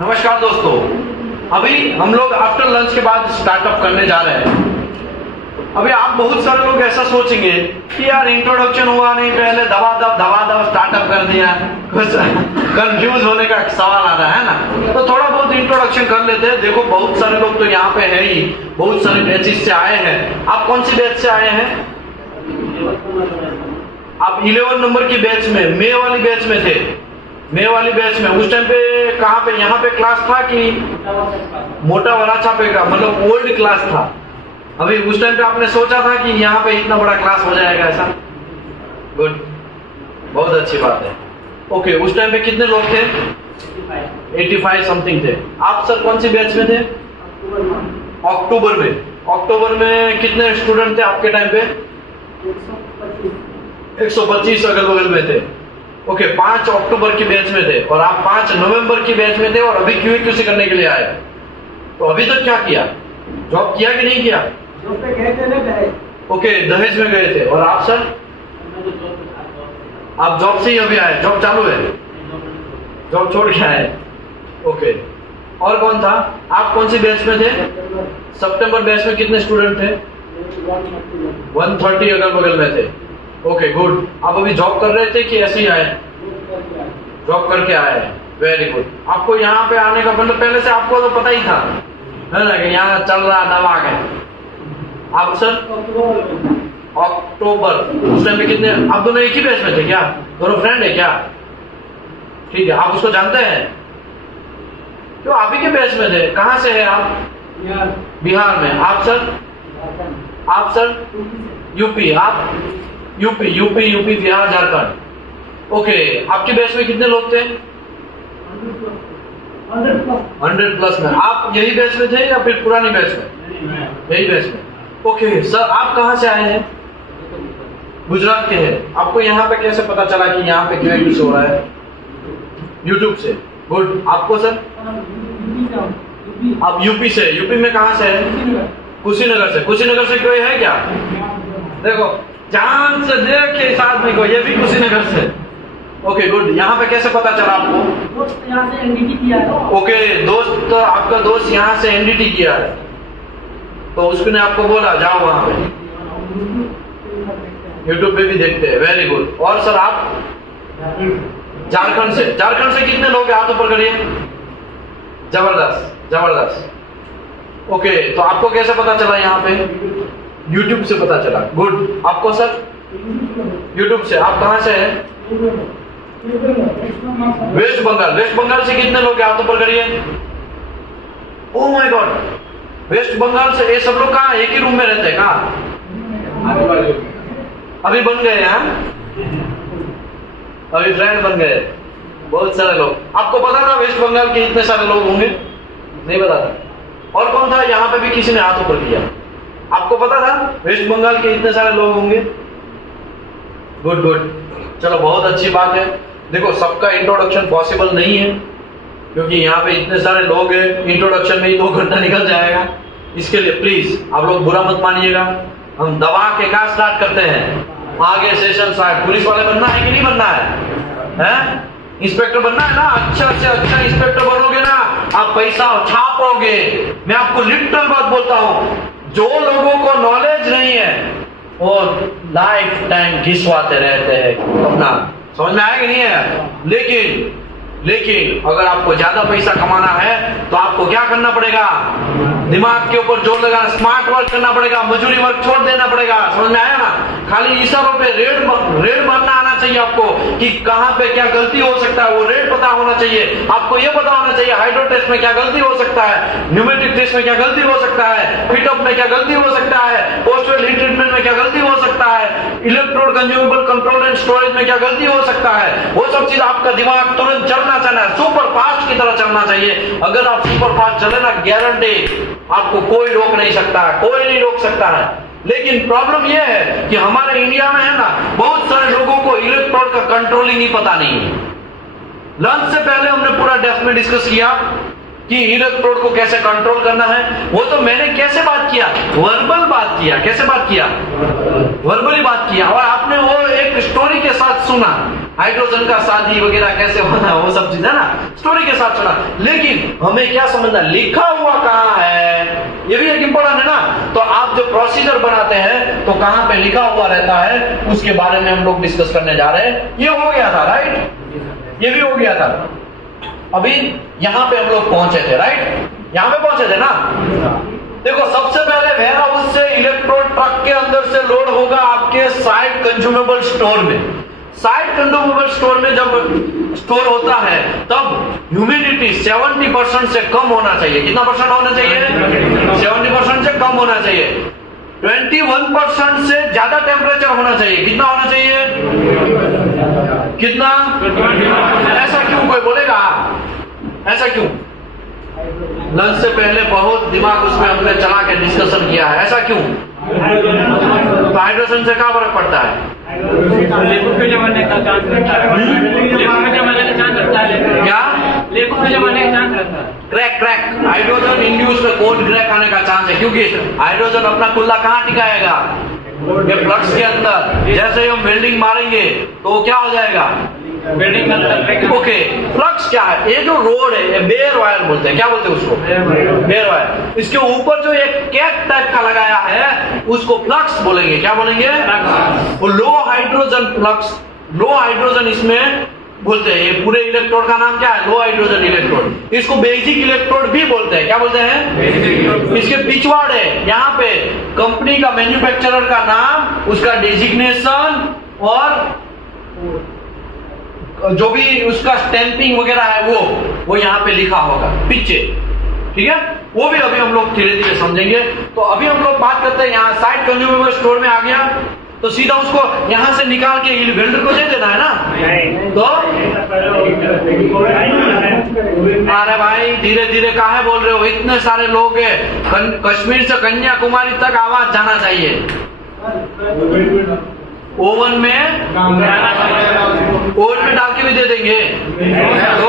नमस्कार दोस्तों, अभी हम लोग आफ्टर लंच के बाद स्टार्टअप करने जा रहे हैं। अभी आप बहुत सारे लोग ऐसा सोचेंगे कि यार इंट्रोडक्शन हुआ नहीं, पहले दबा स्टार्टअप कर दिया, कुछ कंफ्यूज होने का सवाल आ रहा है ना। तो थोड़ा बहुत इंट्रोडक्शन कर लेते हैं। देखो बहुत सारे लोग तो यहाँ पे है ही, बहुत सारे बैचेस से आए हैं। आप कौन सी बैच से आए हैं? आप 11 नंबर की बैच में, मे वाली बैच में थे। मे वाली बैच में उस टाइम पे कहाँ पे, यहाँ पे क्लास था कि मोटा वराछा पे का, मतलब ओल्ड क्लास था। अभी उस टाइम पे आपने सोचा था कि यहाँ पे इतना बड़ा क्लास हो जाएगा ऐसा? गुड, बहुत अच्छी बात है। ओके, उस टाइम पे कितने लोग थे? 85 समथिंग थे। आप सर कौन सी बैच में थे? अक्टूबर में। अक्टूबर में कितने स्टूडेंट थे आपके टाइम पे? 125 अगल बगल में थे। ओके, 5 अक्टूबर की बैच में थे और आप 5 नवंबर की बैच में थे और अभी QA करने के लिए आए। तो अभी तक क्या किया? जॉब किया कि नहीं किया? ओके, दहेज में गए थे। और आप सर? आप जॉब से ही अभी आए? जॉब चालू है? जॉब छोड़ के आए? ओके। और कौन था? आप कौन सी बैच में थे? सितंबर बैच में कितने स्टूडेंट थे? 130 अगल बगल में थे। Okay good. आप अभी जॉब कर रहे थे कि ऐसे ही आए? जॉब करके आए हैं, वेरी गुड। आपको यहाँ पे आने का मतलब पहले से आपको तो पता ही था है ना कि यहाँ चल रहा दबा के। आप सर? अक्टूबर। उस टाइम पे कितने? आप दोनों एक ही बैच में थे क्या? दोनों फ्रेंड है क्या? ठीक है, आप उसको जानते हैं? तो आप ही के बैच में थे। कहाँ से है आप? बिहार में। आप सर? आप सर? यूपी। आप? यूपी बिहार झारखंड। ओके, आपके बैच में कितने लोग थे? 100 प्लस में। आप यही बैच में थे या फिर पुरानी बैच में? यही बैच में। ओके सर, आप कहाँ से आए हैं? गुजरात के हैं। आपको यहाँ पे कैसे पता चला कि यहाँ पे QA हो रहा है? यूट्यूब से। गुड। आपको सर? आप यूपी से। यूपी में कहाँ से है? कुशीनगर से। कुशीनगर से कोई है क्या? देखो जान से देख के इस आदमी को, ये भी कुशीनगर से। Okay good. यहाँ पे कैसे पता चला आपको? यहाँ से NDT किया है। ओके, दोस्त, आपका दोस्त यहाँ से NDT किया है तो उसने आपको बोला जाओ वहां पे। यूट्यूब पे भी देखते हैं, वेरी गुड। और सर आप? झारखंड से। झारखंड से कितने लोग हाथ ऊपर करिए। जबरदस्त जबरदस्त। ओके, तो आपको कैसे पता चला यहाँ पे? यूट्यूब से पता चला। गुड। आपको सर? यूट्यूब से। आप कहाँ से हैं? वेस्ट बंगाल। वेस्ट बंगाल से कितने लोग हाथ ऊपर करिए। Oh my god, West Bengal से। ये सब लोग कहाँ? एक ही रूम में रहते हैं कहाँ? अभी बन गए हैं? अभी फ्रेंड बन गए बहुत सारे लोग। आपको पता था वेस्ट बंगाल के इतने सारे लोग होंगे? नहीं पता था। और कौन था? यहाँ पे भी किसी ने हाथ ऊपर किया। आपको पता था वेस्ट बंगाल के इतने सारे लोग होंगे? गुड गुड, चलो बहुत अच्छी बात है। देखो सबका इंट्रोडक्शन पॉसिबल नहीं है क्योंकि यहाँ पे इतने सारे लोग हैं, इंट्रोडक्शन में ही 2 घंटा निकल जाएगा। इसके लिए प्लीज आप लोग बुरा मत मानिएगा। हम दबा के का स्टार्ट करते हैं। आगे सेशन स्टार्ट। पुलिस वाले बनना है कि नहीं बनना है? इंस्पेक्टर बनना है ना? अच्छा से अच्छा इंस्पेक्टर बनोगे ना, आप पैसा छापोगे। मैं आपको लिटरल बात बोलता हूँ, जो लोगों को नॉलेज नहीं है वो लाइफ टाइम घिसवाते रहते हैं अपना। समझ में आया कि नहीं है? लेकिन अगर आपको ज्यादा पैसा कमाना है तो आपको क्या करना पड़ेगा? दिमाग के ऊपर जोर लगाना, स्मार्ट वर्क करना पड़ेगा, मजूरी वर्क छोड़ देना पड़ेगा। समझ में आया ना? खाली इशारों पे रेड मारना आना चाहिए आपको कि कहाँ पे क्या गलती हो सकता है, वो रेड पता होना चाहिए। आपको ये पता होना चाहिए हाइड्रो टेस्ट में क्या गलती हो सकता है, न्यूमेटिक टेस्ट में क्या गलती हो सकता है, फिटअप में क्या गलती हो सकता है, पोस्टल हीट ट्रीटमेंट में क्या गलती हो सकता है, electrode consumable control and storage में क्या गलती हो सकता है। वो सब चीज आपका दिमाग तुरंत चलना चाहिए, सुपर फास्ट की तरह चलना चाहिए। अगर आप सुपर फास्ट चले ना, गारंटी आपको कोई रोक नहीं सकता है, कोई नहीं रोक सकता है। लेकिन प्रॉब्लम यह है कि हमारे इंडिया में है ना, बहुत सारे लोगों को इलेक्ट्रोड का कंट्रोलिंग ही पता नहीं है। लंच से पहले हमने पूरा डेप्थ में डिस्कस किया कि इलेक्ट्रोड को कैसे कंट्रोल करना है। वो तो मैंने कैसे बात किया? वर्बल बात किया। कैसे बात किया? वर्बली बात किया। और आपने वो एक स्टोरी के साथ सुना हाइड्रोजन का शादी वगैरह कैसे होना, वो सब चीज है ना, स्टोरी के साथ सुना। लेकिन हमें क्या समझना, लिखा हुआ कहाँ है, ये भी एक इंपॉर्टेंट है ना। तो आप जो प्रोसीजर बनाते हैं तो कहाँ पे लिखा हुआ रहता है, उसके बारे में हम लोग डिस्कस करने जा रहे हैं। ये हो गया था राइट, ये भी हो गया था। अभी यहां पे हम लोग पहुंचे थे राइट, यहां पे पहुंचे थे ना। देखो सबसे पहले वेयर हाउस से इलेक्ट्रोड ट्रक के अंदर से लोड होगा आपके साइड कंज्यूमेबल स्टोर में। साइड कंज्यूमेबल स्टोर में जब स्टोर होता है तब ह्यूमिडिटी 70% से कम होना चाहिए। कितना परसेंट होना चाहिए? 70% से कम होना चाहिए। 21% से ज्यादा टेम्परेचर होना चाहिए। कितना होना चाहिए? कितना? ऐसा क्यों, कोई बोलेगा ऐसा क्यों? लंच से पहले बहुत दिमाग उसमें हमने चला के डिस्कशन किया है, ऐसा क्यों? तो हाइड्रोजन से क्या फर्क पड़ता है? जमाने का चांस रहता है क्या? जमाने का चांस रहता है। क्रैक हाइड्रोजन इंड्यूस में कोल्ड क्रैक आने का चांस है, क्योंकि हाइड्रोजन अपना कुल्ला कहाँ टिकाएगा? ये फ्लक्स के अंदर। जैसे ही हम वेल्डिंग मारेंगे तो क्या हो जाएगा? वेल्डिंग। ओके, फ्लक्स क्या है? ये जो रोड है, ये बेयर वायर बोलते हैं। क्या बोलते हैं उसको? Bare wire. इसके ऊपर जो एक कैप टाइप का लगाया है उसको फ्लक्स बोलेंगे। क्या बोलेंगे? वो लो हाइड्रोजन फ्लक्स, लो हाइड्रोजन इसमें बोलते हैं। ये पूरे इलेक्ट्रोड का नाम क्या है? लो हाइड्रोजन इलेक्ट्रोड। इसको बेसिक इलेक्ट्रोड भी बोलते हैं। क्या बोलते हैं? इसके पिछवाड़ है, यहाँ पे कंपनी का, मैन्युफैक्चरर का नाम, उसका डेजिग्नेशन और जो भी उसका स्टैंपिंग वगैरह है वो यहाँ पे लिखा होगा पीछे। ठीक है, वो भी अभी हम लोग धीरे धीरे समझेंगे। तो अभी हम लोग बात करते हैं, यहाँ साइड कंज्यूमेबल स्टोर में आ गया तो सीधा उसको यहां से निकाल के वेल्डर को दे देना है ना। तो अरे भाई धीरे धीरे काहे बोल रहे हो, इतने सारे लोग हैं, कश्मीर से कन्याकुमारी तक आवाज जाना चाहिए। ओवन में डाल के भी दे देंगे। तो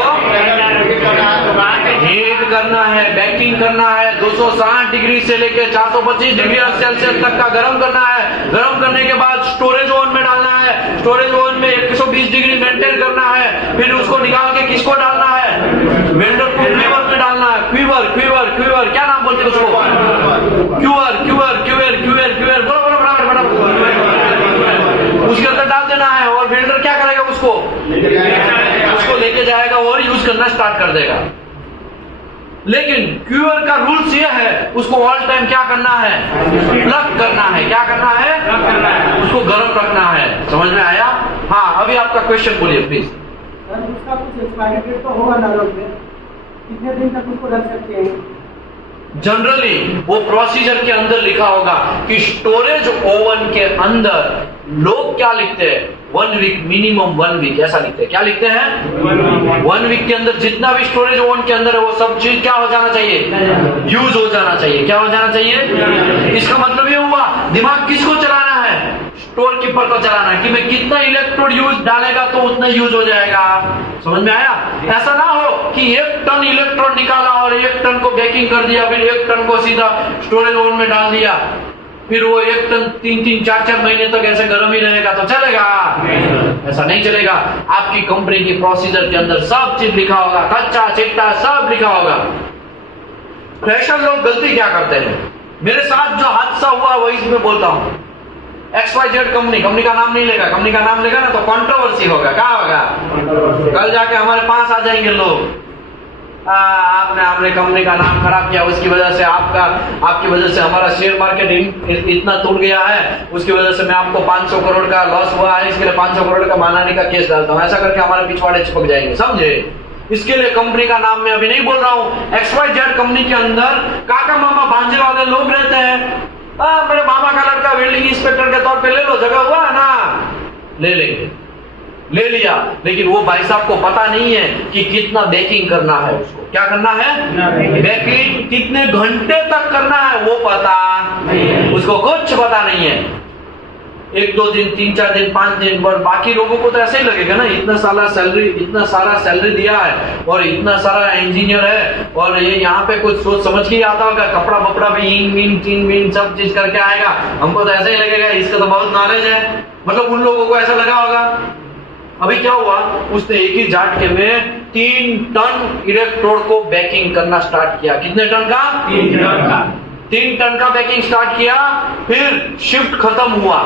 हीट करना है, बेकिंग करना है, 260 डिग्री से लेकर 425 डिग्री सेल्सियस तक का गर्म करना है। गर्म करने के बाद स्टोरेज ओवन में डालना है। स्टोरेज ओवन में 120 डिग्री मेंटेन करना है। फिर उसको निकाल के किसको डालना है? वेल्डर को क्वीवर में डालना है। क्वीवर क्या नाम बोलते हैं उसको? क्यूअर बोलो बराबर। उसके अंदर डाल देना है और वेल्डर क्या करेगा? उसको लेके जाएगा और यूज करना स्टार्ट कर देगा। लेकिन क्यूअर का रूल्स ये है, उसको ऑल टाइम क्या करना है? प्लग करना है। क्या करना है? उसको गर्म रखना है। समझ में आया? हाँ, अभी आपका क्वेश्चन बोलिए प्लीज। उसका कुछ एक्सपायरी डेट तो होगा ना लोग में, कितने दिन तक उसको रख सकते हैं? जनरली वो प्रोसीजर के अंदर लिखा होगा कि स्टोरेज ओवन के अंदर लोग क्या लिखते हैं? 1 वीक, मिनिमम 1 वीक, ऐसा लिखते हैं। क्या लिखते हैं? 1 वीक के अंदर जितना भी स्टोरेज ओवन के अंदर है वो सब चीज क्या हो जाना चाहिए? यूज हो जाना चाहिए। क्या हो जाना चाहिए? इसका मतलब ये हुआ, दिमाग किसको चलाना है? स्टोर कीपर को चलाना है कि मैं कितना इलेक्ट्रोड यूज डालेगा तो उतना यूज हो जाएगा। समझ में आया? ऐसा ना हो कि 1 टन इलेक्ट्रोड निकाला और 1 टन को बेकिंग कर दिया, फिर 1 टन को सीधा स्टोरेज ओवन में डाल दिया, फिर वो 1 टन 3-3, 4-4 महीने तक ऐसे गर्म ही रहेगा तो चलेगा? ऐसा नहीं चलेगा। आपकी कंपनी की प्रोसीजर के अंदर सब चीज लिखा होगा, कच्चा चिट्टा सब लिखा होगा। फ्रेशर लोग गलती क्या करते हैं? मेरे साथ जो हादसा हुआ वही इसमें बोलता हूं। XYZ कंपनी का नाम नहीं लेगा, कंपनी का नाम लेगा ना तो कंट्रोवर्सी होगा। क्या होगा? कल जाके हमारे पास आ जाएंगे लोग, आपने कंपनी का नाम खराब किया, उसकी वजह से आपकी वजह से हमारा शेयर मार्केट इतना टूट गया है, उसकी वजह से मैं आपको 500 करोड़ का लॉस हुआ है, इसके लिए 500 करोड़ का बनाने का केस डालता हूँ। ऐसा करके हमारे पिछवाड़े चिपक जाएंगे, समझे? इसके लिए कंपनी का नाम मैं अभी नहीं बोल रहा हूँ। XYZ कंपनी के अंदर काका मामा भांजे वाले लोग रहते हैं। मेरे मामा का लड़का वेल्डिंग इंस्पेक्टर के तौर पे ले लो, जगह हुआ है ना, ले लेंगे, ले लिया। लेकिन वो भाई साहब को पता नहीं है कि कितना बेकिंग करना है, उसको क्या करना है, बेकिंग कितने घंटे तक करना है वो पता नहीं, उसको कुछ पता नहीं है। 1-2 दिन, 3-4 दिन, 5 दिन, और बाकी लोगों को तो ऐसे ही लगेगा ना, इतना सारा सैलरी दिया है और इतना सारा इंजीनियर है और ये यहाँ पे कुछ सोच समझ के ही आता होगा, कपड़ा बपड़ा भी इन सब चीज करके आएगा। हमको तो ऐसे ही लगेगा इसका तो बहुत नॉलेज है, मतलब उन लोगों को ऐसा लगा होगा। अभी क्या हुआ, उसने एक ही झटके में 3 टन इलेक्ट्रोड को बैकिंग करना स्टार्ट किया। कितने टन का? 3 टन का। 3 टन का बैकिंग स्टार्ट किया। फिर शिफ्ट खत्म हुआ।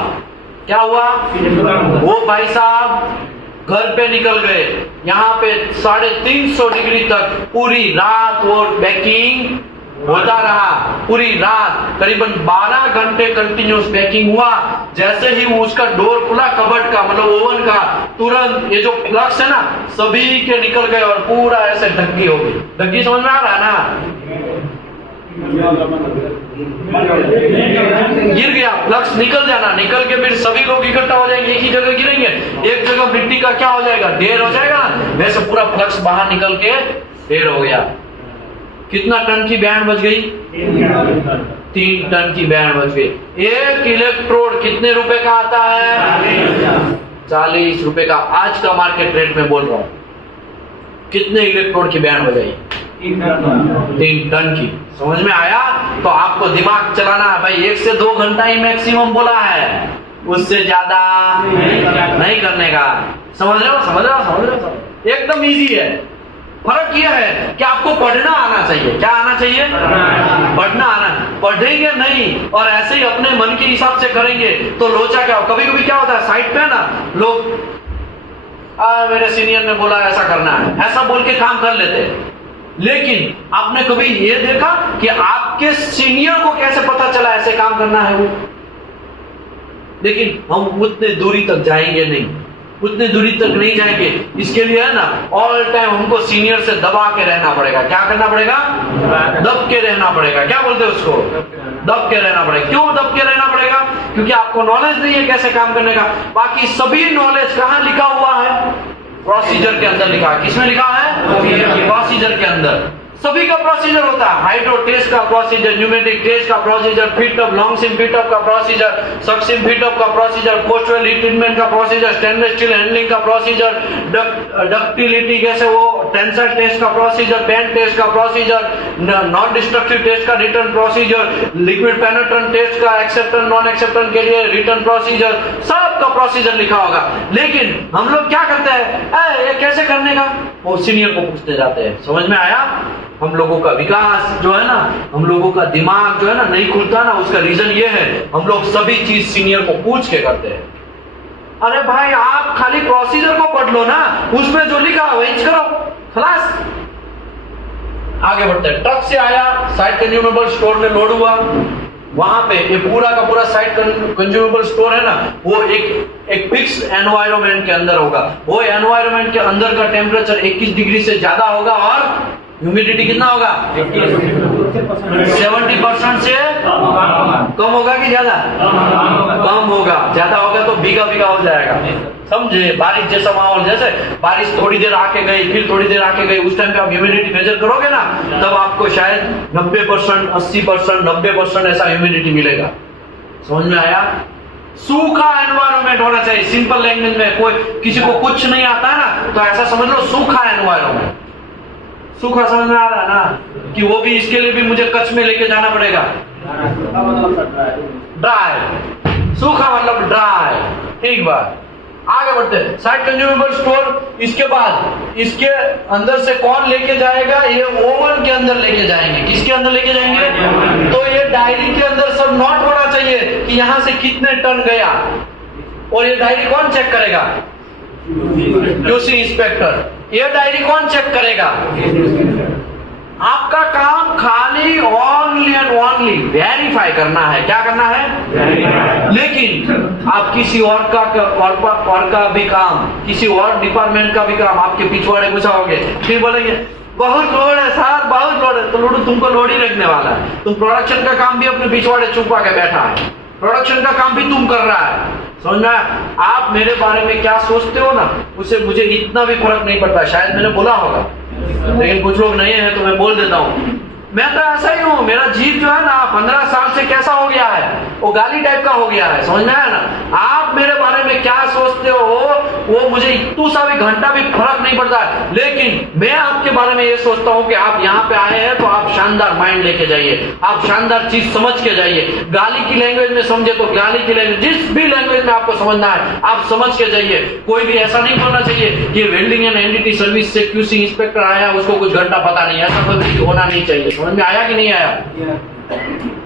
क्या हुआ? वो भाई साहब घर पे निकल गए। यहाँ पे 350 डिग्री तक पूरी रात वो बैकिंग होता रहा। पूरी रात करीबन 12 घंटे कंटिन्यूस बेकिंग हुआ। जैसे ही वो उसका डोर खुला कबर्ड का, मतलब ओवन का, तुरंत ये जो फ्लक्स है ना सभी के निकल गए और पूरा ऐसे ढक्की हो गई। ढक्की समझ में आ रहा है ना? गिर गया, फ्लक्स निकल जाना, निकल के फिर सभी लोग इकट्ठा हो जाएंगे, एक ही जगह गिरेंगे। एक जगह मिट्टी का क्या हो जाएगा? ढेर हो जाएगा। वैसे पूरा फ्लक्स बाहर निकल के ढेर हो गया। कितना टन की बैंड बच गई? 3 टन की बैंड बच गई। एक इलेक्ट्रोड कितने रुपए का आता है? 40 रुपए का। आज का मार्केट रेट में बोल रहा हूं। कितने इलेक्ट्रोड की बैंड बजाई? 3 टन की। समझ में आया? तो आपको दिमाग चलाना है भाई। 1 से 2 घंटा ही मैक्सिमम बोला है, उससे ज्यादा नहीं करने का। समझ रहे हो? समझ रहे हो? समझ रहे हो? एकदम इजी है। फर्क यह है कि आपको पढ़ना आना चाहिए। क्या आना चाहिए? पढ़ना आना। पढ़ेंगे नहीं और ऐसे ही अपने मन के हिसाब से करेंगे तो लोचा क्या हो। कभी कभी क्या होता है साइड पे ना लोग मेरे सीनियर ने बोला ऐसा करना है, ऐसा बोल के काम कर लेते हैं। लेकिन आपने कभी ये देखा कि आपके सीनियर को कैसे पता चला ऐसे काम करना है वो? लेकिन हम उतने दूरी तक जाएंगे नहीं, उतने दूरी तक नहीं जाएंगे। इसके लिए है ना ऑल टाइम हमको सीनियर से दबा के रहना पड़ेगा। क्या करना पड़ेगा? दब के रहना पड़ेगा। क्या बोलते हैं उसको? दब के रहना पड़ेगा। क्यों दब के रहना पड़ेगा? क्योंकि आपको नॉलेज नहीं है कैसे काम करने का। बाकी सभी नॉलेज कहाँ लिखा हुआ है? प्रोसीजर के अंदर लिखा है। किसमें लिखा है? प्रोसीजर के अंदर सभी का प्रोसीजर होता है। हाइड्रो टेस्ट का प्रोसीजर, न्यूमेटिक टेस्ट का procedure, fit up, long SIM fit up का प्रोसीजर, सक्सिम फिट अप का प्रोसीजर, पोस्टवेल हीट ट्रीटमेंट का प्रोसीजर, स्टेनलेस स्टील हैंडलिंग का प्रोसीजर, डक्टिलिटी जैसे वो टेंसाइल टेस्ट का प्रोसीजर, बैंड टेस्ट का प्रोसीजर, नॉन डिस्ट्रक्टिव टेस्ट का रिटर्न प्रोसीजर, लिक्विड पेनिट्रेंट टेस्ट का एक्सेप्टेंस नॉन एक्सेप्टेंस के लिए रिटर्न प्रोसीजर, सब का प्रोसीजर लिखा होगा। लेकिन हम लोग क्या करते हैं, ये कैसे करने का, वो सीनियर को पूछते जाते हैं। समझ में आया? हम लोगों का विकास जो है ना, हम लोगों का दिमाग जो है ना नहीं खुलता ना, उसका रीजन ये है हम लोग सभी चीज सीनियर को पूछ के करते हैं। अरे भाई आप खाली प्रोसीजर को पढ़ लो ना, उसमें जो लिखा वही करो, खलास। आगे बढ़ते हैं। ट्रक से आया, साइट कंज्यूमेबल स्टोर में लोड हुआ। वहां पे ये पूरा का पूरा साइट कंज्यूमेबल स्टोर है ना, वो एक फिक्स एनवायरनमेंट के अंदर होगा। वो एनवायरनमेंट के अंदर का टेम्परेचर 21 डिग्री से ज्यादा होगा और ह्यूमिडिटी कितना होगा? 70% से कम होगा कि ज्यादा? कम होगा। ज्यादा होगा तो भीगा भीगा हो जाएगा। समझे? बारिश जैसा माहौल, जैसे बारिश थोड़ी देर आके गई फिर थोड़ी देर आके गई, उस टाइम पे आप ह्यूमिडिटी मेजर करोगे ना, तब आपको शायद 90%, 80%, 90% ऐसा ह्यूमिडिटी मिलेगा। समझ में आया? सूखा एनवायरनमेंट होना चाहिए। सिंपल लैंग्वेज में कोई किसी को कुछ नहीं आता है ना, तो ऐसा समझ लो सूखा एनवायरनमेंट। सूखा समझ में आ रहा है ना, कि वो भी इसके लिए भी मुझे कच्छ में लेके जाना पड़ेगा। ड्राई, सूखा मतलब ड्राई। ठीक बात। आगे बढ़ते हैं। साइट कंज्यूमेबल स्टोर, इसके बाद इसके अंदर से कौन लेके जाएगा? ये ओवन के अंदर लेके जाएंगे। किसके अंदर लेके जाएंगे? तो ये डायरी के अंदर सब नोट होना चाहिए कि यहां से कितने टन गया। और ये डायरी कौन चेक करेगा? QC inspector. ये डायरी कौन चेक करेगा? आपका काम खाली ओनली एंड ओनली वेरीफाई करना है। क्या करना है? लेकिन आप किसी और का भी काम, किसी और डिपार्टमेंट का भी काम आपके पिछवाड़े बुझाओगे, फिर बोलेंगे बहुत लोड है सर, बहुत लोड है। तो लोड तुमको लोड ही रखने वाला है। तुम प्रोडक्शन का काम भी अपने पिछवाड़े छुपा के बैठा है, प्रोडक्शन का काम भी तुम कर रहा है। समझ में? आप मेरे बारे में क्या सोचते हो ना, उससे मुझे इतना भी फर्क नहीं पड़ता। शायद मैंने बोला होगा, लेकिन कुछ लोग नहीं है तो मैं बोल देता हूँ। मैं तो ऐसा ही हूँ, मेरा जीप जो है ना 15 साल से कैसा हो गया है, वो गाली टाइप का हो गया है, समझ में आया ना। आप मेरे बारे में क्या सोचते हो वो मुझे इतू सा भी घंटा भी फर्क नहीं पड़ता, लेकिन मैं आपके बारे में ये सोचता हूँ कि आप यहाँ पे आए हैं तो आप शानदार माइंड लेके जाइए, आप शानदार चीज समझ के जाइए। गाली की लैंग्वेज में समझे तो गाली की लैंग्वेज, जिस भी लैंग्वेज में आपको समझना है आप समझ के जाइए। कोई भी ऐसा नहीं बोलना चाहिए कि वेल्डिंग एंड एनडीटी सर्विस से क्यूसी इंस्पेक्टर आया उसको कुछ घंटा पता नहीं, ऐसा कोई होना नहीं चाहिए। समझ में आया कि नहीं आया?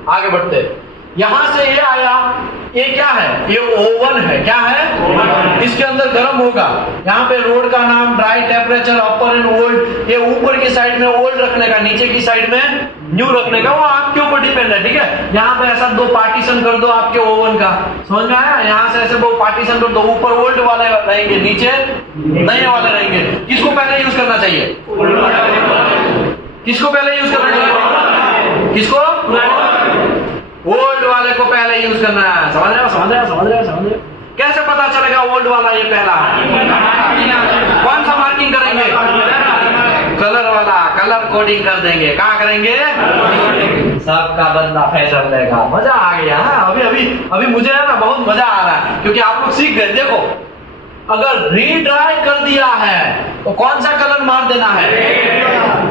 आगे बढ़ते, यहां से ये आया, ये क्या है? ये ओवन है। क्या है? इसके अंदर गर्म होगा। यहाँ पे रोड का नाम, dry temperature, upper and old. ये ऊपर की साइड में ओल्ड रखने का, नीचे की साइड में न्यू रखने का, वो आपके ऊपर डिपेंड है। ठीक है, यहाँ पे ऐसा 2 पार्टीशन कर दो आपके ओवन का, समझ में आया? यहाँ से ऐसे 2 पार्टीशन कर दो, ऊपर ओल्ड वाले रहेंगे, नीचे नए वाले रहेंगे। किसको पहले यूज करना चाहिए? किसको पहले यूज करना चाहिए? किसको? ओल्ड वाले को पहले यूज करना है। समझ रहे हो? समझ रहे हो? समझ रहे हो? समझ रहे हो? कैसे पता चलेगा ओल्ड वाला ये पहला? कौन सा मार्किंग करेंगे? कलर वाला, कलर कोडिंग कर देंगे। कहाँ करेंगे? सबका बंदा फैशन लेगा। मजा आ गया है। अभी मुझे है ना बहुत मजा आ रहा है, क्योंकि आप लोग सीख गए। देखो, अगर रीड्राई कर दिया है तो कौन सा कलर मार देना है?